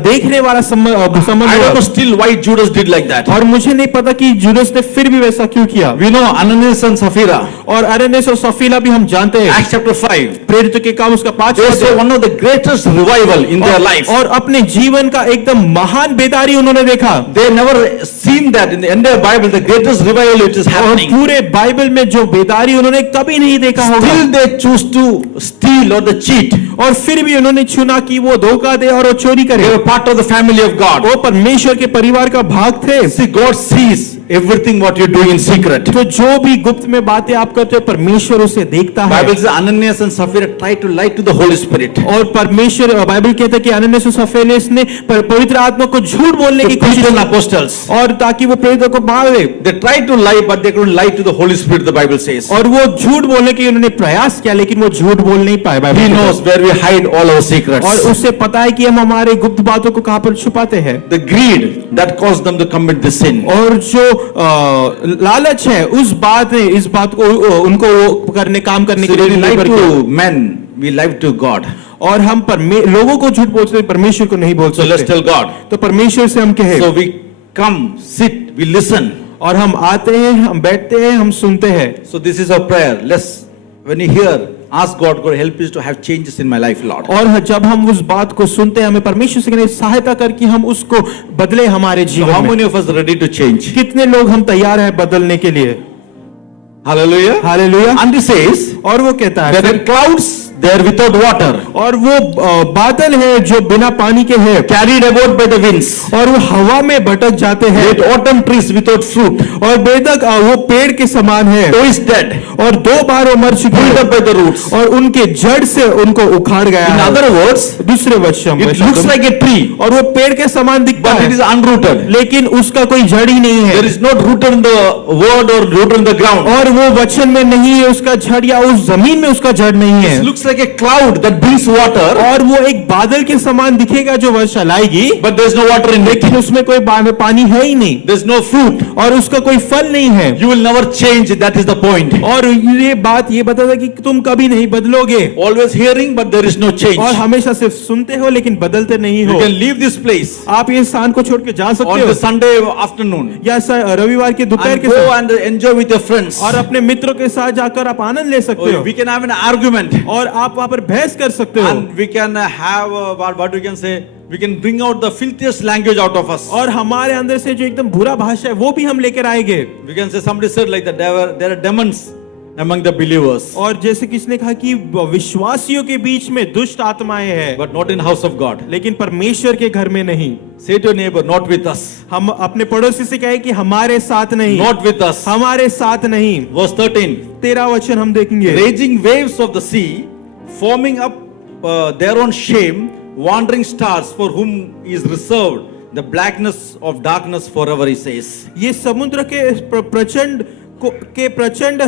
देखने वाला संबंध I don't know हुआ। still why Judas did like that. और मुझे नहीं पता कि जुडस ने फिर भी वैसा क्यों किया। We know Ananias and Sapphira. और अननियास और सफीला भी हम जानते हैं। Acts chapter 5. प्रेरितों के काम उसका 5 They saw one of the greatest revival in their life. और अपने जीवन का एकदम महान बेदारी उन्होंने देखा। They never seen that in the entire Bible, the greatest revival which is और happening. पूरे बाइबल में जो बेदारी उन्होंने कभी नहीं देखा होगा। Still they choose to steal or the cheat. और फिर भी उन्होंने चुना कि वो धोखा दे और वो चोरी करे। They were part of the family of God. वो परमेश्वर के परिवार का भाग थे। See, God sees everything what you do in secret. तो जो भी गुप्त में बातें आप करते हो परमेश्वर उसे देखता है। Bible says Ananias and Sapphira tried to lie to the Holy Spirit. और परमेश्वर बाइबल कहता है कि अननियास और सफीला ने पवित्र आत्मा को झूठ बोलने की कोशिश Christian apostles. और ताकि वो प्रेरितों को मार दे। They tried to lie, but they couldn't lie to the Holy Spirit, the Bible says. और वो झूठ बोलने के उन्होंने प्रयास किया लेकिन वो झूठ बोल नहीं पाए। He Bible knows where we hide all our secrets. और उससे पता है कि हम हमारे गुप्त बातों को कहां पर छुपाते हैं। The greed that caused them to commit this sin. और जो लालच है इस बात को उनको काम करने So के we लिए lie निर्भर किया। to men, we lie to God. और हम लोगों को झूठ बोलते हैं, परमेश्वर को नहीं बोल So let's सकते। tell God. तो परमेश्वर से हम कहे, So we come, sit, we listen. और हम आते हैं, हम बैठते हैं, हम सुनते हैं। So this is our prayer. Let's when you hear, ask God, God help us to have changes in my life, Lord. और जब हम उस बात को सुनते हैं, हमें परमेश्वर से कहते हैं, सहायता कर कि हम उसको बदले हमारे So जीवन how में। many of us are ready to change? कितने लोग हम तैयार हैं बदलने के लिए? Hallelujah. Hallelujah. And he says, और वो कहता है, there are clouds, they are without water, और वो बादल है जो बिना पानी के है, carried about by the winds. और वो हवा में भटक जाते हैं, Let autumn trees without fruit, और बेदक वो पेड़ के समान है, so is dead, और 2 बार वो मर चुके pulled हैं, up by the roots. और उनके जड़ से उनको उखाड़ गया In है। other words, दूसरे वचन में it looks like a tree, और वो पेड़ के समान दिखता but it है, is unrooted. लेकिन उसका कोई जड़ ही नहीं है, There is not rooted in the word or rooted in the ground. और वो वचन में नहीं है उसका जड़, या उस जमीन में उसका जड़ नहीं है, It looks like a cloud that brings water, और वो एक बादल के समान दिखेगा जो वर्षा लाएगी, but there is no water in it. लेकिन उसमें कोई पानी है ही नहीं, There is no fruit. और उसका कोई फल नहीं है। You will never change. That is the point. और ये बात ये बताता है कि तुम कभी नहीं बदलोगे, Always hearing, but there is no change. और हमेशा सिर्फ सुनते हो लेकिन बदलते नहीं You हो। can leave this place आप ये स्थान को छोड़ के जा सकते on हो, the Sunday afternoon या रविवार के दोपहर and के go साथ, and enjoy with your friends. और अपने मित्रों के साथ जाकर आप आनंद ले सकते हो, We can have an argument, और आप वहां पर बहस कर सकते हो, and we can have what we can say. We can bring out the filthiest language out of us. और हमारे अंदर से जो एकदम बुरा भाषा है वो भी हम लेकर आएंगे। We can say somebody said like that there are demons among the believers, और जैसे किसने कहा कि विश्वासियों के बीच में दुष्ट आत्माएं हैं, but not in house of God. लेकिन परमेश्वर के घर में नहीं। Say to your neighbor, not with us. हम अपने पड़ोसी से कहें कि हमारे साथ नहीं, Not with us. हमारे साथ नहीं। Verse 13. 13 वचन हम देखेंगे, Raging waves of the sea, foaming up their own shame, wandering stars for whom is reserved the blackness of darkness forever, he says. ये समुद्र के प्रचंड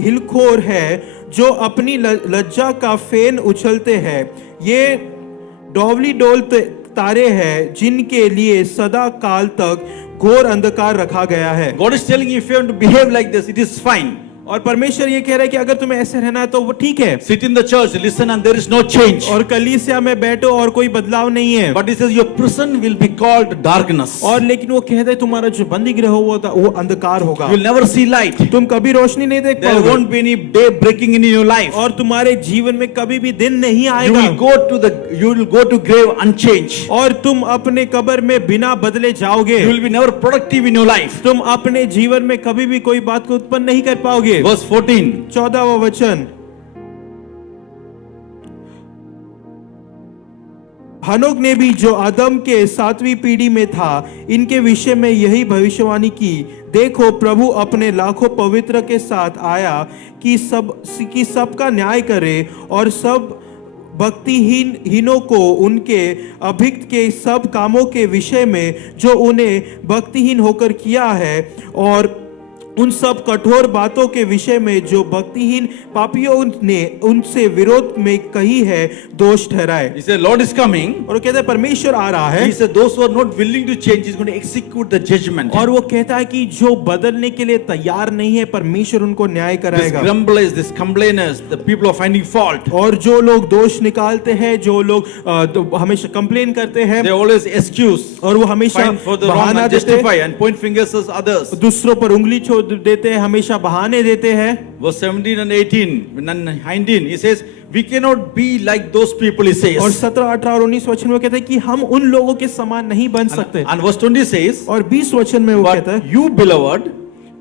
हिलखोर है जो अपनी लज्जा का फेन उछलते हैं, ये डोवली डोल तारे हैं जिनके लिए सदा काल तक घोर अंधकार रखा गया है। God is telling you, if you have to behave like this, it is fine. और परमेश्वर ये कह रहा है कि अगर तुम्हें ऐसे रहना है तो वो ठीक है, Sit in the church, listen, and there is no change. और कलीसिया में बैठो और कोई बदलाव नहीं है। But he says your prison will be called darkness. और लेकिन वो कहता है तुम्हारा जो बंदी गृह हो वो अंधकार होगा, You will never see light. तुम कभी रोशनी नहीं देख There पाओगे, won't be any day breaking in your life. और तुम्हारे जीवन में कभी भी दिन नहीं You आएगा, will go to grave unchanged. और तुम अपने कब्र में बिना बदले जाओगे, You will be never productive in your life. तुम अपने जीवन में कभी भी कोई बात को उत्पन्न नहीं कर पाओगे। Verse 14. 14वां वचन, हनोक ने भी जो आदम के 7वीं पीढ़ी में था इनके विषय में यही भविष्यवाणी की, देखो प्रभु अपने लाखों पवित्र के साथ आया कि सबका न्याय करे और सब भक्तिहीनों को उनके अभिक्त के सब कामों के विषय में जो उन्हें भक्तिहीन होकर किया है, और उन सब कठोर बातों के विषय में जो भक्तिहीन पापियों ने उनसे विरोध में कही है, दोष ठहराए। He said, Lord is coming. और कहता है परमेश्वर आ रहा है, He said, those who are not willing to change, he's going to execute the judgment. और वो कहता है कि जो बदलने के लिए तैयार नहीं है परमेश्वर उनको न्याय This कराएगा। grumblers, this complainers, the people are finding fault. और जो लोग दोष निकालते हैं, जो लोग हमेशा कंप्लेन करते हैं, They always excuse, और वो हमेशा find for the wrong बहाना and देते justify हैं, and point fingers at others. दूसरों पर उंगली छोड़ देते हैं, हमेशा बहाने देते हैं। Verse 17 and 18 and 19, he says, we cannot be like those people, he says. और 17, 18 और 19 वचन में कहते हैं कि हम उन लोगों के समान नहीं बन सकते। And verse 20 says, और 20 वचन में वो कहता but है, you beloved,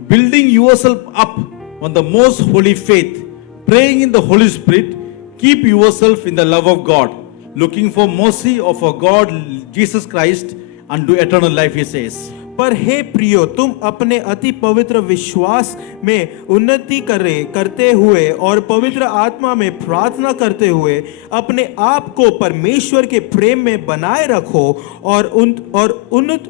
building yourself up on the most holy faith, praying in the Holy Spirit, keep yourself in the love of God, looking for mercy of our God Jesus Christ unto eternal life, he says. पर हे प्रियो, तुम अपने अति पवित्र विश्वास में उन्नति करते हुए और पवित्र आत्मा में प्रार्थना करते हुए अपने आप को परमेश्वर के प्रेम में बनाए रखो, और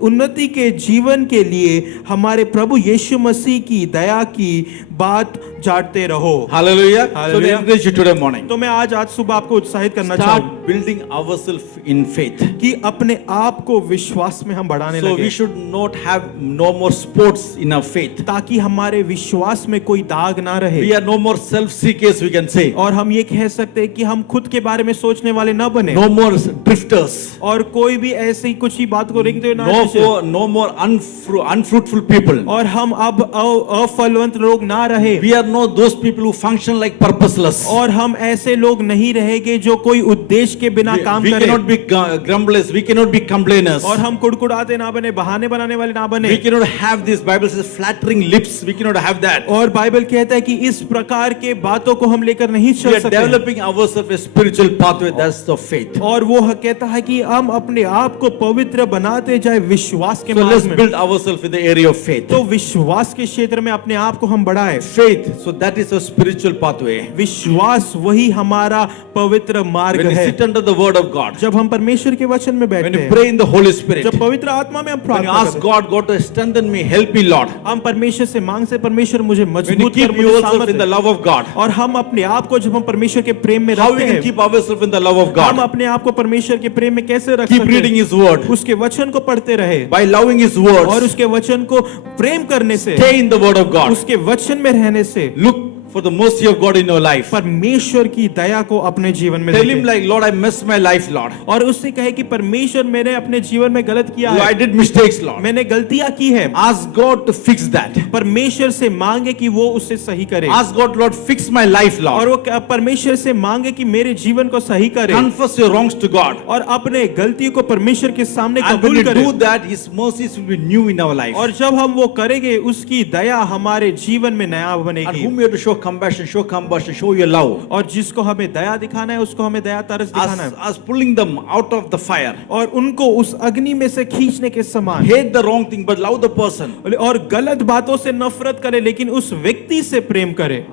उन्नति के जीवन के लिए हमारे प्रभु यीशु मसीह की दया की बात जानते रहो। Hallelujah. So Hallelujah. they encourage you today morning. तो मैं आज सुबह आपको उत्साहित करना Start चाहूँ building ourselves in faith. कि अपने आप को विश्वास में हम बढ़ाने So लगे, we should not have no more sports in our faith. ताकि हमारे विश्वास में कोई दाग ना रहे, We are no more self-seekers, we can say. और हम ये कह सकते हैं कि हम खुद के बारे में सोचने वाले ना बने, No more drifters. और कोई भी ऐसे ही कुछ ही बात को रेंगते हुए ना सोचे, No more unfruitful people. और हम अब अफलवंत लोग ना रहे। We are not those people who function like purposeless. और हम ऐसे लोग नहीं रहेंगे जो कोई उद्देश्य के बिना काम We करें। cannot be grumblers. We cannot be complainers. और हम कुड़कुड़ाते ना बने, बहाने बनाने वाले ना बने। We cannot have this. Bible says flattering lips. We cannot have that. और बाइबल कहता है कि इस प्रकार के बातों को हम लेकर नहीं We चल are सकते। developing ourselves a spiritual pathway. That's the faith. और वो कहता है कि हम अपने आप को पवित्र बनाते जाए विश्वास के So let's मार्ग में। build ourselves in the area of faith. तो विश्वास के क्षेत्र में अपने आप को हम बढ़ाएं। Faith. So that is a spiritual pathway. विश्वास वही हमारा पवित्र मार्ग When you है। sit under the word of God, जब हम परमेश्वर के वचन में when बैठते you हैं, pray in the Holy Spirit, जब पवित्र आत्मा में हम when you प्रार्थना ask करते हैं, God to strengthen me, help me, Lord. हम परमेश्वर से मांग से परमेश्वर मुझे When you मजबूत keep कर, मुझे yourself सामर्थ्य in the they. love of God, और हम अपने आप को जब हम परमेश्वर के प्रेम में how we रखते can हैं, keep ourselves in the love of हम God? अपने आप को परमेश्वर के प्रेम में कैसे रख Keep सकते reading हैं? His word. उसके वचन को पढ़ते रहे By loving His और words, उसके वचन को प्रेम करने से, stay in the word of God. उसके वचन में रहने से Look for the mercy of God in your life. परमेश्वर की दया को अपने जीवन में Tell देखें। Him like, Lord, I messed my life, Lord. और उससे कहे कि परमेश्वर मैंने अपने जीवन में गलत किया I है, did mistakes, Lord. मैंने गलतियां की है। Ask God to fix that. परमेश्वर से मांगे कि वो उससे सही करे। Ask God, Lord, fix my life, और Lord. वो परमेश्वर से मांगे कि मेरे जीवन को सही करे Confess your wrongs to God. और अपने गलतियों को परमेश्वर के सामने And when कबूल you करे। do that, His mercies will be new in our life. और जब हम वो करेंगे उसकी दया हमारे जीवन में नया And बनेगी। whom you have to show compassion, show your love. और जिसको हमें दया दिखाना है उसको हमें दया तरस दिखाना है As pulling them out of the fire. और उनको उस अग्नि में से खींचने के समान। Hate the wrong thing, but love the person. और गलत बातों से नफरत करे लेकिन उस व्यक्ति से प्रेम करे।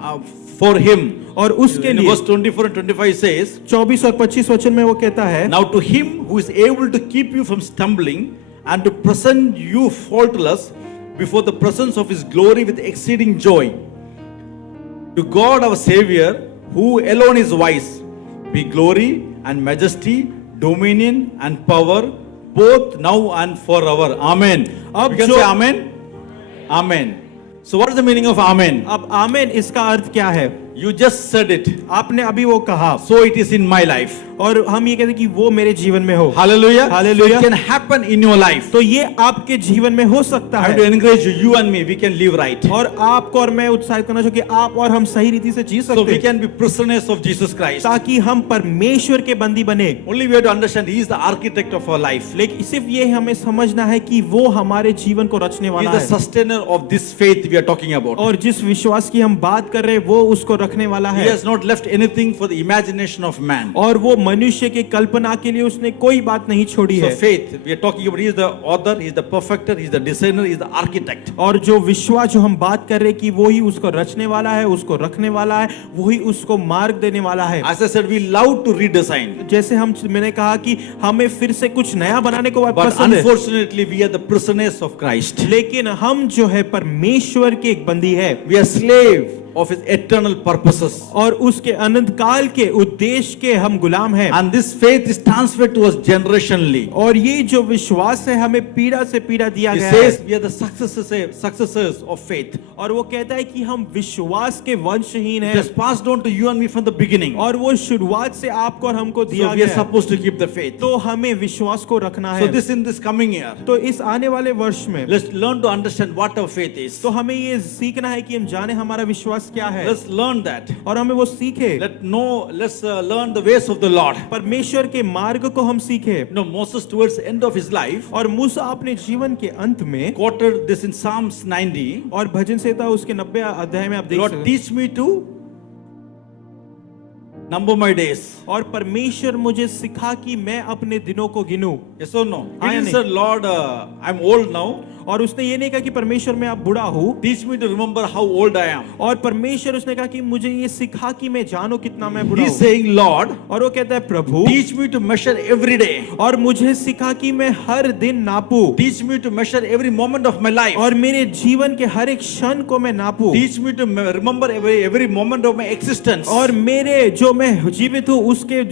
For him. और उसके In लिए verse 24 and 25 says, 24 और 25 वचन में वो कहता है, Now to him who is able to keep you from stumbling and to present you faultless before the presence of his glory with exceeding joy, to God our Savior, who alone is wise, be glory and majesty, dominion and power, both now and forever. Amen. अब You can जो- say Amen. Amen. So what is the meaning of Amen? अब आमेन इसका अर्थ क्या है? You just said it. आपने अभी वो कहा So it is in my life. और हम ये कहते हैं कि वो मेरे जीवन में हो। Hallelujah. Hallelujah. So it can happen in your life. तो ये आपके जीवन में हो सकता I have to है encourage you, you and me, we can live right. और आपको और मैं उत्साहित करना चाहूँ कि आप और हम सही रीति से जी So सकते we हैं can be prisoners of Jesus Christ. ताकि हम परमेश्वर के बंदी बने। Only we have to understand He is the architect of our life. लेकिन सिर्फ ये हमें समझना है कि वो हमारे जीवन को रचने He वाला is the है sustainer of this faith we are talking about. और जिस विश्वास की हम बात कर रहे हैं वो उसको रखने वाला He है has not left anything for the imagination of man. और वो मनुष्य की कल्पना के लिए उसने कोई बात नहीं छोड़ी So है। faith, we are talking about, He is the author, He is the perfecter, He is the designer, He is the architect. और जो विश्वास जो हम बात कर रहे हैं कि वो ही उसको रचने वाला है, उसको रखने वाला है, वो ही उसको मार्ग देने वाला है। As I said, we love to redesign. जैसे मैंने कहा कि हमें फिर से कुछ नया बनाने को But पसंद है, unfortunately, we are the prisoners of Christ. लेकिन हम जो है परमेश्वर के एक बंदी है We are slave of His eternal purposes. और उसके अनंत काल के उद्देश्य के हम गुलाम हैं। And this faith is transferred to us generationally. और ये जो विश्वास है हमें पीढ़ा से पीढ़ा दिया He गया says है we are the successors of faith. और वो कहता है कि हम विश्वास के वंशहीन It हैं has passed on to you and me from the beginning. और वो शुरुआत से आपको और हमको So दिया we गया are है। supposed to keep the faith. तो हमें विश्वास को रखना So है। this in this coming year, तो इस आने वाले वर्ष में let's learn to understand what our faith is. तो हमें ये सीखना है कि हम जाने हमारा विश्वास क्या है Let's learn that. और हमें वो सीखे। Let's learn the ways of the Lord. परमेश्वर के मार्ग को हम सीखे। You know, Moses towards the end of his life और मूसा अपने जीवन के अंत में quoted this in Psalms 90. और भजन संहिता उसके 90 अध्याय में आप देख Lord, सकते हैं। teach me to number my days. और परमेश्वर मुझे सिखा कि मैं अपने दिनों को गिनूं। Yes or no? हाँ He या didn't नहीं? say, Lord, I'm old now. और उसने ये नहीं कहा कि परमेश्वर मैं अब बूढ़ा हूँ Teach me to remember how old I am. और परमेश्वर उसने कहा कि मुझे ये सिखा कि मैं जानूं कितना मैं बूढ़ा He's हूँ। saying, Lord, और वो कहता है प्रभु teach me to measure every day. और मुझे सिखा कि मैं हर दिन नापूं Teach me to measure every moment of my life. और मेरे जीवन के हर एक क्षण को मैं नापूं Teach me to remember every moment of my existence. और मेरे जो मैं जीवित हूँ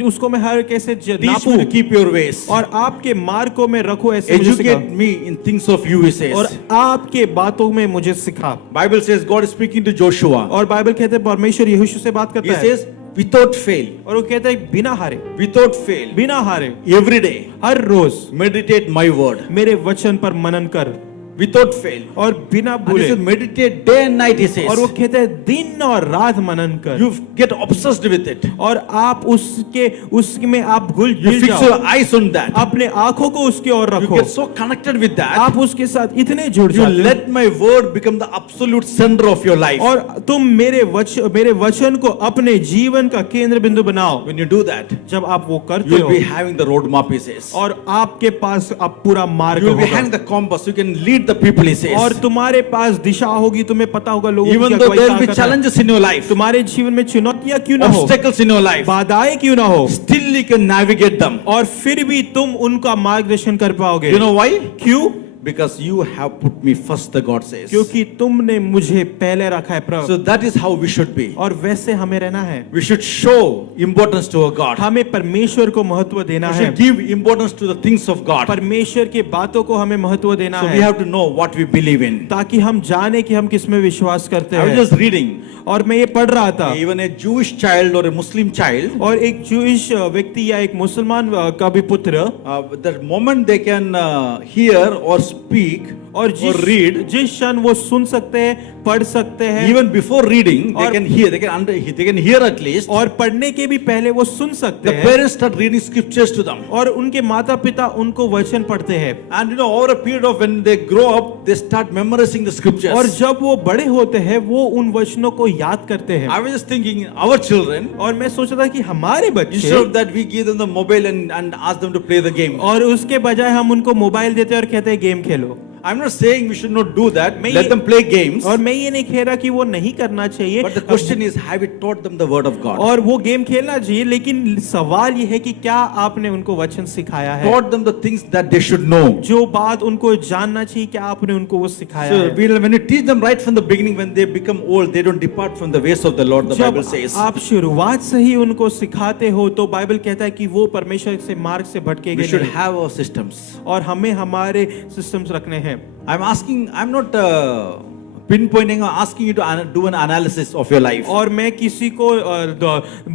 उसको मैं हर कैसे Teach me नापूं to keep your ways. और आपके मार्ग को मैं रखूं ऐसे मुझे सिखा Educate me in things of you, he says. और आपके बातों में मुझे सिखा। Bible says God is speaking to Joshua. और बाइबल कहते हैं परमेश्वर यहोशू से बात He करता है says, without fail, और वो कहता है बिना हारे बिना हारे, every day every day, her rose meditate my word. मेरे वचन पर मनन कर। without fail. और बिना And he भूले, says, meditate day and night, he says. और वो कहते हैं दिन और रात मनन कर, You get obsessed with it. और आप उसमें आप You गिर fix जाओ, your eyes on that. अपने आंखों को उसके ओर You रखो, get so connected with that. आप उसके साथ इतने जुड़ You जाते हो, let my word become the absolute center of your life. और तुम मेरे वचन को अपने जीवन का केंद्र बिंदु बनाओ। When you do that, जब आप वो करते you will हो, be having the roadmap, he says. और आपके पास अब पूरा मार्ग You will be होगा, having the compass. You can lead the people, he says. और तुम्हारे पास दिशा होगी, तुम्हें पता होगा लोगों की Even though अगुवाई there क्या will be करना है। challenges in your life, तुम्हारे जीवन में चुनौतियां क्यों ना हो, obstacles in your life, बाधाएं क्यों ना हो, still you can navigate them. और फिर भी तुम उनका मार्गदर्शन कर पाओगे। You know why? क्यों? Because you have put me first, the God says. क्योंकि तुमने मुझे पहले रखा है प्रभु, So that is how we should be. और वैसे हमें रहना है। We should show importance to our God. हमें परमेश्वर को महत्व देना We है, should give importance to the things of God. परमेश्वर के बातों को हमें महत्व देना So we है, have to know what we believe in. ताकि हम जाने कि हम किस में विश्वास करते I was हैं। just reading, और मैं ये पढ़ रहा था, even a Jewish child or a Muslim child, और एक जूइश व्यक्ति या एक मुसलमान का भी पुत्र, the moment they can hear or speak और or read, जिस क्षण वो सुन सकते हैं, पढ़ सकते हैं, even before reading, they और- can hear, they can hear at least. और पढ़ने के भी पहले वो सुन सकते The हैं, parents start reading scriptures to them. और उनके माता पिता उनको वचन पढ़ते हैं, And you know, over a period of when they grow up, they start memorizing the scriptures. और जब वो बड़े होते हैं वो उन वचनों को याद करते हैं। I was just thinking, our children, और मैं सोच रहा था कि हमारे instead बच्चे, of that, we give them the mobile and ask them to play the game. और उसके बजाय हम उनको मोबाइल देते हैं और कहते हैं game Khelo. I'm not saying we should not do that. मैं Let ये- them play games. और मैं ये नहीं कह रहा कि वो नहीं करना चाहिए, But the question is, have we taught them the word of God? और वो गेम खेलना चाहिए, लेकिन सवाल ये है कि क्या आपने उनको वचन सिखाया है, Taught them the things that they should know. जो बात उनको जानना चाहिए, क्या आपने उनको वो सिखाया So है। when you teach them right from the beginning, when they become old, they don't depart from the ways of the Lord, the Bible जब says. आप शुरुआत से ही उनको सिखाते हो तो बाइबल कहता है कि वो परमेश्वर से मार्ग से We भटकेंगे should नहीं, have our systems. और हमें हमारे सिस्टम्स रखने हैं। I'm not pinpointing or asking you to do an analysis of your life. और मैं किसी को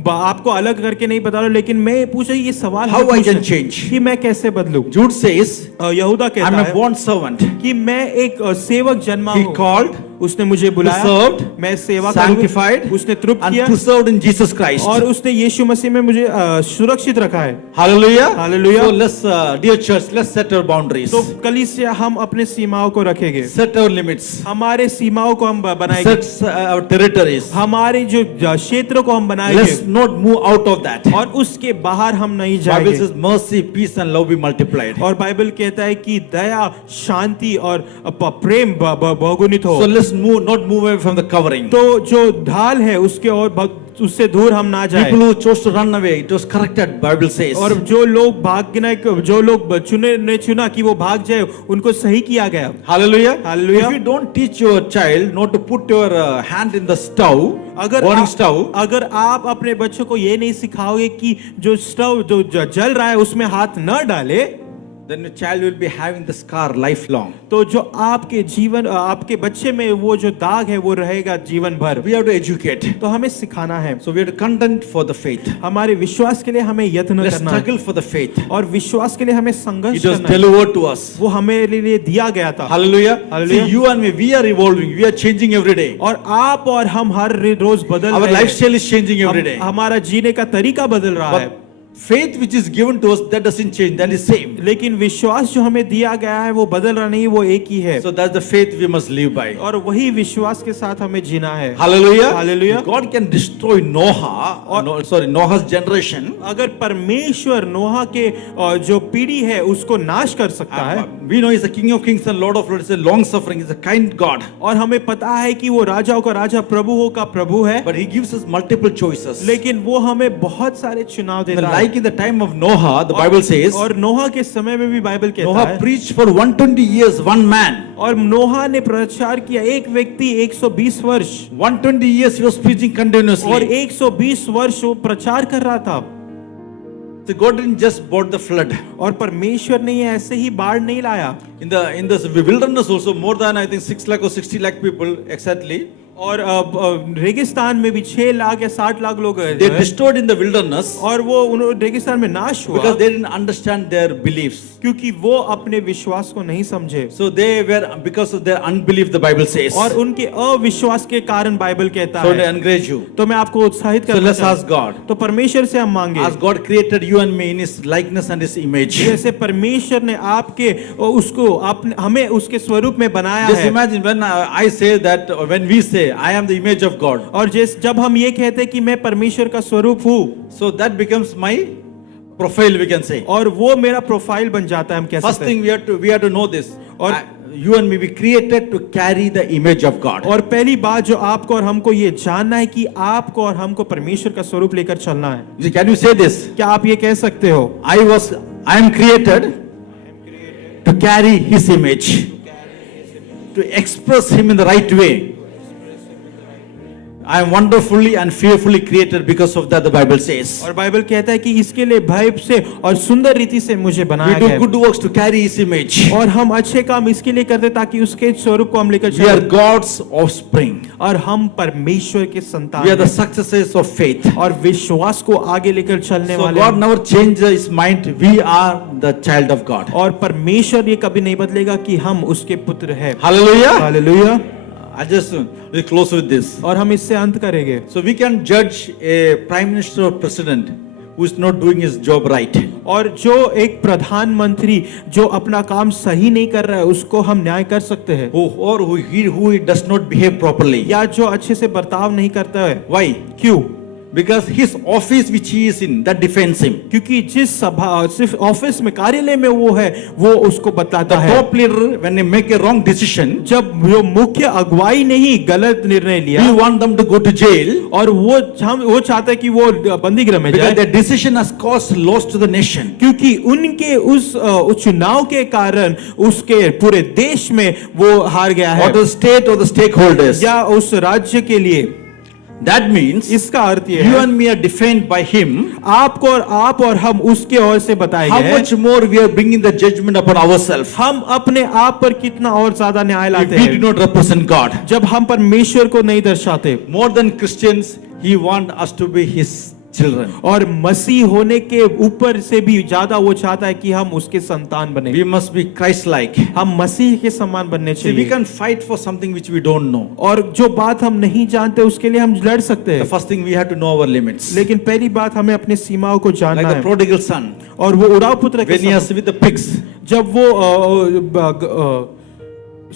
आपको अलग करके नहीं बता रहा हूं, लेकिन मैं पूछा ये सवाल How है I can पूछा change? कि मैं कैसे बदलूं। Jude says, यहूदा कहता I'm a है born servant. कि मैं एक सेवक जन्मा He हूं, called, उसने मुझे बुलाया, served, मैं सेवा sanctified, करूं, उसने तृप्त and किया, preserved in Jesus Christ. और उसने यीशु मसीह में मुझे सुरक्षित रखा है। Hallelujah. Hallelujah. So let's, dear church, let's set our boundaries. तो कलीसिया हम अपने सीमाओं को रखेंगे, Set our limits. हमारे सीमाओं को हम बनाएंगे, Set our territories. हमारे जो क्षेत्रों को हम बनाएंगे, Let's not move out of that. और उसके बाहर हम नहीं Bible जाएंगे। says mercy, peace and love be multiplied. और बाइबल कहता है कि दया, शांति और प्रेम बहुगुणित हो। So let's not move away from the covering. तो जो ढाल है उसके और उससे दूर हम ना जाए, People who chose to run away, it was corrected, Bible says. और जो लोग भागने, जो लोग चुना कि वो भाग जाए, उनको सही किया गया। Hallelujah. Hallelujah. If you don't teach your child not to put your hand in the stove, burning stove, अगर आप अपने बच्चों को ये नहीं सिखाओगे कि जो स्टोव जो जल रहा है उसमें हाथ न डाले, then your child will be having the scar lifelong. तो जो आपके जीवन, आपके बच्चे में वो जो दाग है वो रहेगा जीवन भर। We have to educate. तो हमें सिखाना है, So we have to contend for the faith. हमारे विश्वास के लिए हमें यत्न Let's करना है, struggle for the faith. और विश्वास के लिए हमें संघर्ष It was करना है। delivered to us. वो हमें लिए दिया गया था। Hallelujah. Hallelujah. See, you and me, we are evolving. We are changing every day. और आप और हम हर रोज बदल Our रहे हैं। lifestyle is changing every day. हमारा जीने का तरीका बदल रहा है, But faith which is given to us, that doesn't change. That is same. लेकिन विश्वास जो हमें दिया गया है वो बदल रहा नहीं, वो एक ही है, So that's the faith we must live by. और वही विश्वास के साथ हमें जीना है। Hallelujah. Hallelujah. God can destroy Noah's generation. अगर परमेश्वर नोहा के जो पीढ़ी है उसको नाश कर सकता है, We know He's the King of Kings and Lord of Lords. He's a long suffering. He's a kind God. और हमें पता है कि वो राजाओं का राजा, प्रभुओं का प्रभु है, But He gives us multiple choices. लेकिन वो हमें बहुत सारे चुनाव देता है। Like in the time of Noah, the Bible says, और नोहा के समय में भी बाइबल कहता Noah है, preached for 120 years, one man. और नोहा ने प्रचार किया, एक व्यक्ति 120 वर्ष, 120 years he was preaching और continuously. 120 वर्ष वो प्रचार कर रहा था। So God didn't just brought the flood. और परमेश्वर ने ये ऐसे ही बाढ़ नहीं लाया, In the wilderness also, more than I think 6 lakh or 60 lakh people exactly, और रेगिस्तान में भी 6 लाख या 60 लाख लोग They हैं। destroyed in the wilderness और वो उन रेगिस्तान में नाश हुआ because they didn't understand their beliefs. क्योंकि वो अपने विश्वास को नहीं समझे So they were, because of their unbelief, the Bible says. और उनके अविश्वास के कारण बाइबल कहता So they है। encourage you. तो मैं आपको उत्साहित So करना let's ask God. तो परमेश्वर से हम मांगे, As God created you and me in His likeness and His image. जैसे परमेश्वर ने आपके उसको हमें उसके स्वरूप में बनाया Just है। imagine when I say that, or when we say, I am the image of God. और जब हम ये कहते हैं कि मैं परमेश्वर का स्वरूप हूँ, So that becomes my profile, we can say. और वो मेरा प्रोफाइल बन जाता है, हम कह First सकते हैं। thing we have to know this. और You and me, we created to carry the image of God. और पहली बात जो आपको और हमको ये जानना है कि आपको और हमको परमेश्वर का स्वरूप लेकर चलना है। Can you say this? क्या आप ये कह सकते हो? I am created to carry His image, to express Him in the right way. I am wonderfully and fearfully created because of that, the Bible says. और बाइबल कहता है कि इसके लिए भय से और सुंदर रीति से मुझे We बनाया do गया good works to carry His image. और हम अच्छे काम इसके लिए करते ताकि उसके स्वरूप को हम लेकर We are चलें God's offspring. और हम परमेश्वर के संतान We are the हैं successors of faith. और विश्वास को आगे लेकर चलने So वाले God हैं। never changed His mind. We are the child of God. और परमेश्वर ये कभी नहीं बदलेगा कि हम उसके पुत्र हैं। Hallelujah. Hallelujah. I just we close with this. और हम इससे अंत करेंगे। So we can judge a prime minister or president who is not doing his job right. और जो एक प्रधानमंत्री जो अपना काम सही नहीं कर रहा है उसको हम न्याय कर सकते हैं, Who he does not behave properly. या जो अच्छे से बर्ताव नहीं करता है। Why? क्यों? Because his office which he is in, that defends him. क्योंकि जिस सभा सिर्फ ऑफिस में कार्यालय में वो है वो उसको The बताता है। top leader, when they make a wrong decision, जब जो मुख्य अगुवाई नहीं गलत निर्णय लिया we want them to go to jail और वो चाहता है कि वो बंदी गृह में because जाए, their decision has caused loss to the nation. क्योंकि उनके उस चुनाव के कारण उसके पूरे देश में वो हार गया Or है the state or the stakeholders. या उस राज्य के लिए। That means इसका अर्थ ये you है and me are defined by him. आप और हम उसके ओर से बताए How गए हैं। much more we are bringing the judgment upon ourselves. हम अपने आप पर कितना और ज्यादा न्याय If लाते we do हैं not represent God. जब हम परमेश्वर को नहीं दर्शाते। More than Christians, He wants us to be His children. और मसीह होने के ऊपर से भी ज्यादा वो चाहता है कि हम उसके संतान बने। We must be Christ-like. हम मसीह के समान बनने See, we चाहिए। can fight for something which we don't know. और जो बात हम नहीं जानते उसके लिए हम लड़ सकते The हैं, first thing we have to know our limits. लेकिन पहली बात हमें अपने सीमाओं को जानना Like the है। prodigal son, और वो उड़ाव पुत्र के when he was with the pigs, जब वो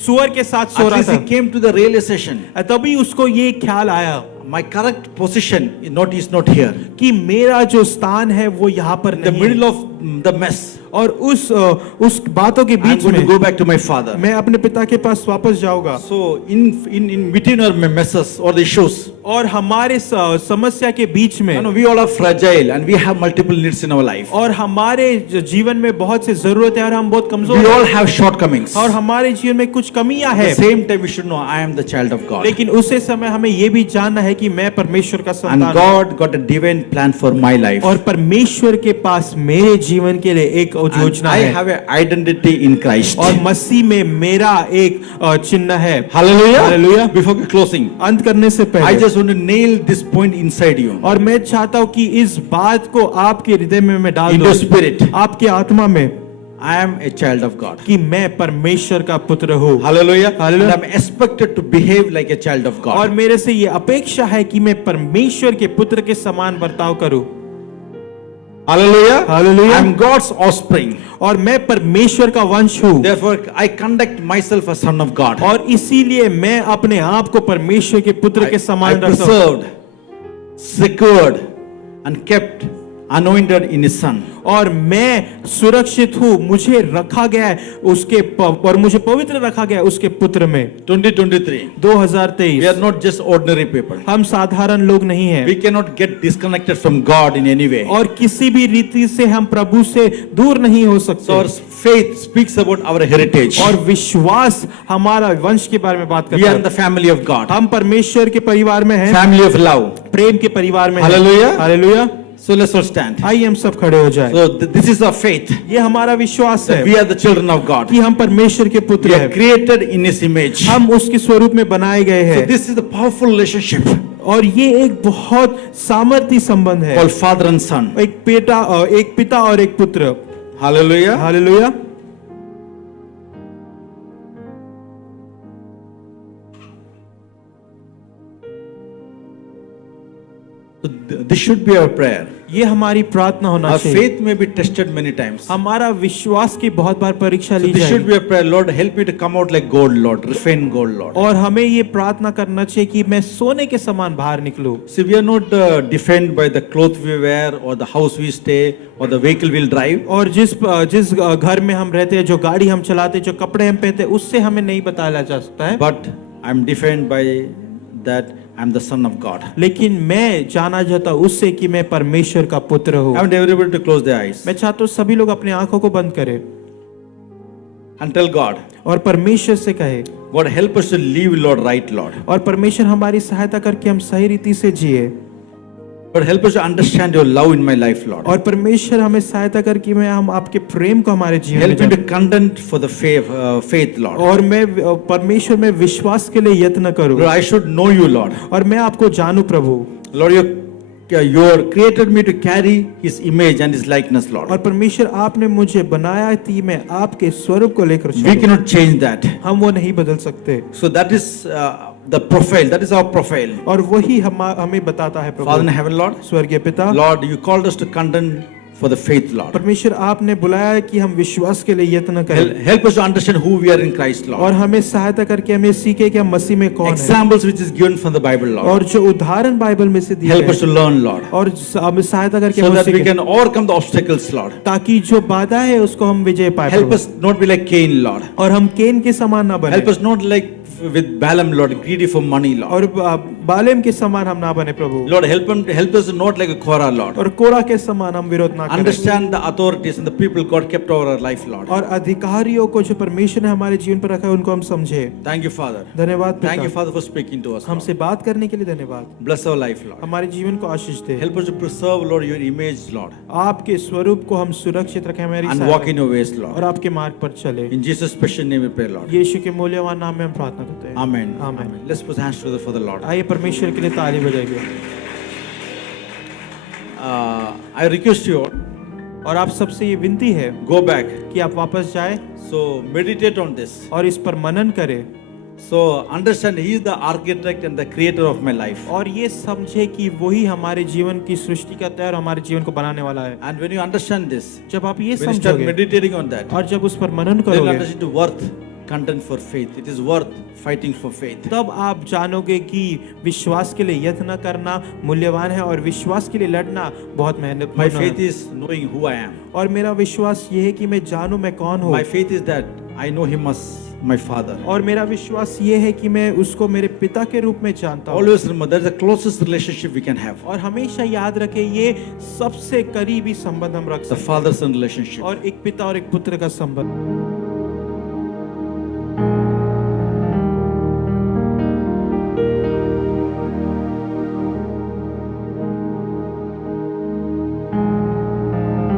सुअर के साथ सो at रहा least he था came to the realization, तभी उसको ये ख्याल आया my correct position is not here. कि मेरा जो स्थान है वो यहाँ पर In the नहीं middle है। of the mess, और उस बातों के I'm बीच going to में go back to my father. मैं अपने पिता के पास वापस जाऊंगा। So in between our messes or the issues, और हमारे समस्या के बीच में we all are fragile and we have multiple needs in our life. और हमारे जीवन में बहुत सी जरूरत है और हम बहुत कमजोर We all हैं have shortcomings. और हमारे जीवन में कुछ कमियां At the हैं, same time, we should know I am the child of God. लेकिन उसी समय हमें ये भी जानना है कि मैं परमेश्वर का And संतान हूं God got a divine plan for my life. और परमेश्वर के पास मेरे जीवन के लिए एक And योजना I है have an identity in Christ. और मसीह में मेरा एक चिन्ह है। Hallelujah. Hallelujah. Before closing, अंत करने से I पहले just want to nail this point inside you. और मैं चाहता हूं कि इस बात को आपके हृदय में मैं डाल In दूं, your spirit, आपके आत्मा में, I am a child of God. कि मैं परमेश्वर का पुत्र हूँ। Hallelujah. Hallelujah. And I'm expected to behave like a child of और God. मेरे से ये अपेक्षा है कि मैं परमेश्वर के पुत्र के समान बर्ताव करूं। Hallelujah. Hallelujah. I'm God's offspring. और मैं परमेश्वर का वंश हूँ Therefore, I conduct myself as son of God. और इसीलिए मैं अपने आप को परमेश्वर के पुत्र के I समान रखता हूँ preserved, secured, and kept anointed in His Son. और मैं सुरक्षित हूँ, मुझे रखा गया है उसके और मुझे पवित्र रखा गया है उसके पुत्र में। 2023. We 2023 are not just ordinary people. हम साधारण लोग नहीं हैं We cannot get disconnected from God in any way. और किसी भी रीति से हम प्रभु से दूर नहीं हो So सकते our faith speaks about our heritage. और विश्वास हमारा वंश के बारे में बात We करता are in है। the family of God. हम परमेश्वर के परिवार में हैं, Family of love. प्रेम के परिवार में हैं। Hallelujah. Hallelujah. So let's all stand. आइए हम सब खड़े हो जाए। So this is our faith. ये हमारा विश्वास है We are the children of God. कि हम परमेश्वर के We पुत्र are हैं, created in His image. हम उसके स्वरूप में बनाए गए So हैं। this is the powerful relationship और ये एक बहुत सामर्थी संबंध है, called father and son. एक पिता और एक पुत्र। Hallelujah. Hallelujah. So this should be our prayer. ये हमारी प्रार्थना होना Our चाहिए। faith may be tested many times. So हमारा विश्वास की बहुत बार परीक्षा ली this should जाएगी be a prayer. Lord, help me to come out like gold, Lord. Refined gold, Lord. और हमें ये प्रार्थना करना चाहिए कि मैं सोने के समान बाहर निकलूं। See, we are not defined by the clothes we wear or the house we stay or the vehicle we'll drive. और जिस घर में हम रहते हैं, जो गाड़ी हम चलाते हैं, जो कपड़े हम पहनते हैं, उससे हमें नहीं बताया जा सकता है। But I'm defined by that I'm the son of God. लेकिन मैं जाना जाता हूं उससे कि मैं परमेश्वर का पुत्र हूँ। I want everybody to close their eyes मैं चाहता हूँ सभी लोग अपनी आंखों को बंद करें and tell God, और परमेश्वर से कहे, God, help us to live, Lord, right, Lord. और परमेश्वर हमारी सहायता करके हम सही रीति से जिए, But help us to understand your love in my life, Lord. और परमेश्वर हमें सहायता करके हम आपके प्रेम को हमारे जीवन में Help me to जाने। contend for the faith, Lord. और मैं परमेश्वर में विश्वास के लिए यत्न करूं, Lord, I should know you, Lord. और मैं आपको जानूं प्रभु। Lord, you created me to carry His image and His likeness, और Lord. परमेश्वर आपने मुझे बनाया थी मैं आपके स्वरूप को लेकर We चलूं। cannot change that. हम वो नहीं बदल सकते, So that is the profile. That is our profile. और वही हमें बताता है Father in Prabhu. heaven, Lord. स्वर्गीय पिता, Lord, you called us to contend for the faith, Lord. परमेश्वर आपने बुलाया है कि हम विश्वास के लिए यत्न करें, Help us to understand who we are in Christ, और Lord. हमें सहायता करके हमें सीखे कि हम मसीह में कौन है, Examples which is given from the Bible, Lord. और जो उदाहरण बाइबल में से दिए Help us गए, to learn, Lord. और हमें सहायता करके So हम that we सीखें, can overcome the obstacles, Lord. ताकि जो बाधा है उसको हम विजय पाए Help Prabhu. us not be like Cain, Lord. और हम केन के समान ना बने, Help us not like with Balaam, Lord, greedy for money, Lord. और बालेम के समान हम ना बने प्रभु, Lord, help us not like a Korah, Lord. और कोरा के समान हम विरोध ना करें, Understand the authorities and the people God kept over our life, Lord. और अधिकारियों को जो परमेश्वर ने हमारे जीवन पर रखा है उनको हम समझे। Thank you, Father. धन्यवाद Thank you, पिता, Father, for speaking to us, Lord. हमसे बात करने के लिए धन्यवाद। Bless our life, Lord. हमारे जीवन को आशीष दे, Help us to preserve, Lord, your image, Lord, आपके स्वरूप को हम सुरक्षित रखें हमारी and सहायता walk in your ways, और Lord. आपके मार्ग पर चले। In Jesus' special name we pray, Lord. यीशु के मूल्यवान नाम में हम प्रार्थना करते हैं, Amen. आमीन। Let's put hands together for the Lord. आइए परमेश्वर के लिए ताली बजाइए। I request you, और आप सबसे ये विनती है go back. कि आप वापस जाएं So meditate on this. और इस पर मनन करें, So understand He is the architect and the creator of my life. और ये समझे कि वही हमारे जीवन की सृष्टि करता है और हमारे जीवन को बनाने वाला है। And when you understand this, जब आप ये when you start समझोगे meditating on that, और जब उस पर मनन then करोगे, understand the worth contend for faith. It is worth fighting for faith. तब आप जानोगे कि विश्वास के लिए यत्न करना मूल्यवान है और विश्वास के लिए लड़ना बहुत My मेहनतपूर्ण faith है। is knowing who I am. और मेरा विश्वास ये है कि मैं जानूं मैं कौन हूँ, My faith is that I know Him as my Father. और मेरा विश्वास ये है कि मैं उसको मेरे पिता के रूप में जानता हूँ। Always remember that's the closest relationship we can have. और हमेशा याद रखें ये सबसे करीबी संबंध हम रख The सकते हैं, father-son relationship. और एक पिता और एक पुत्र का संबंध।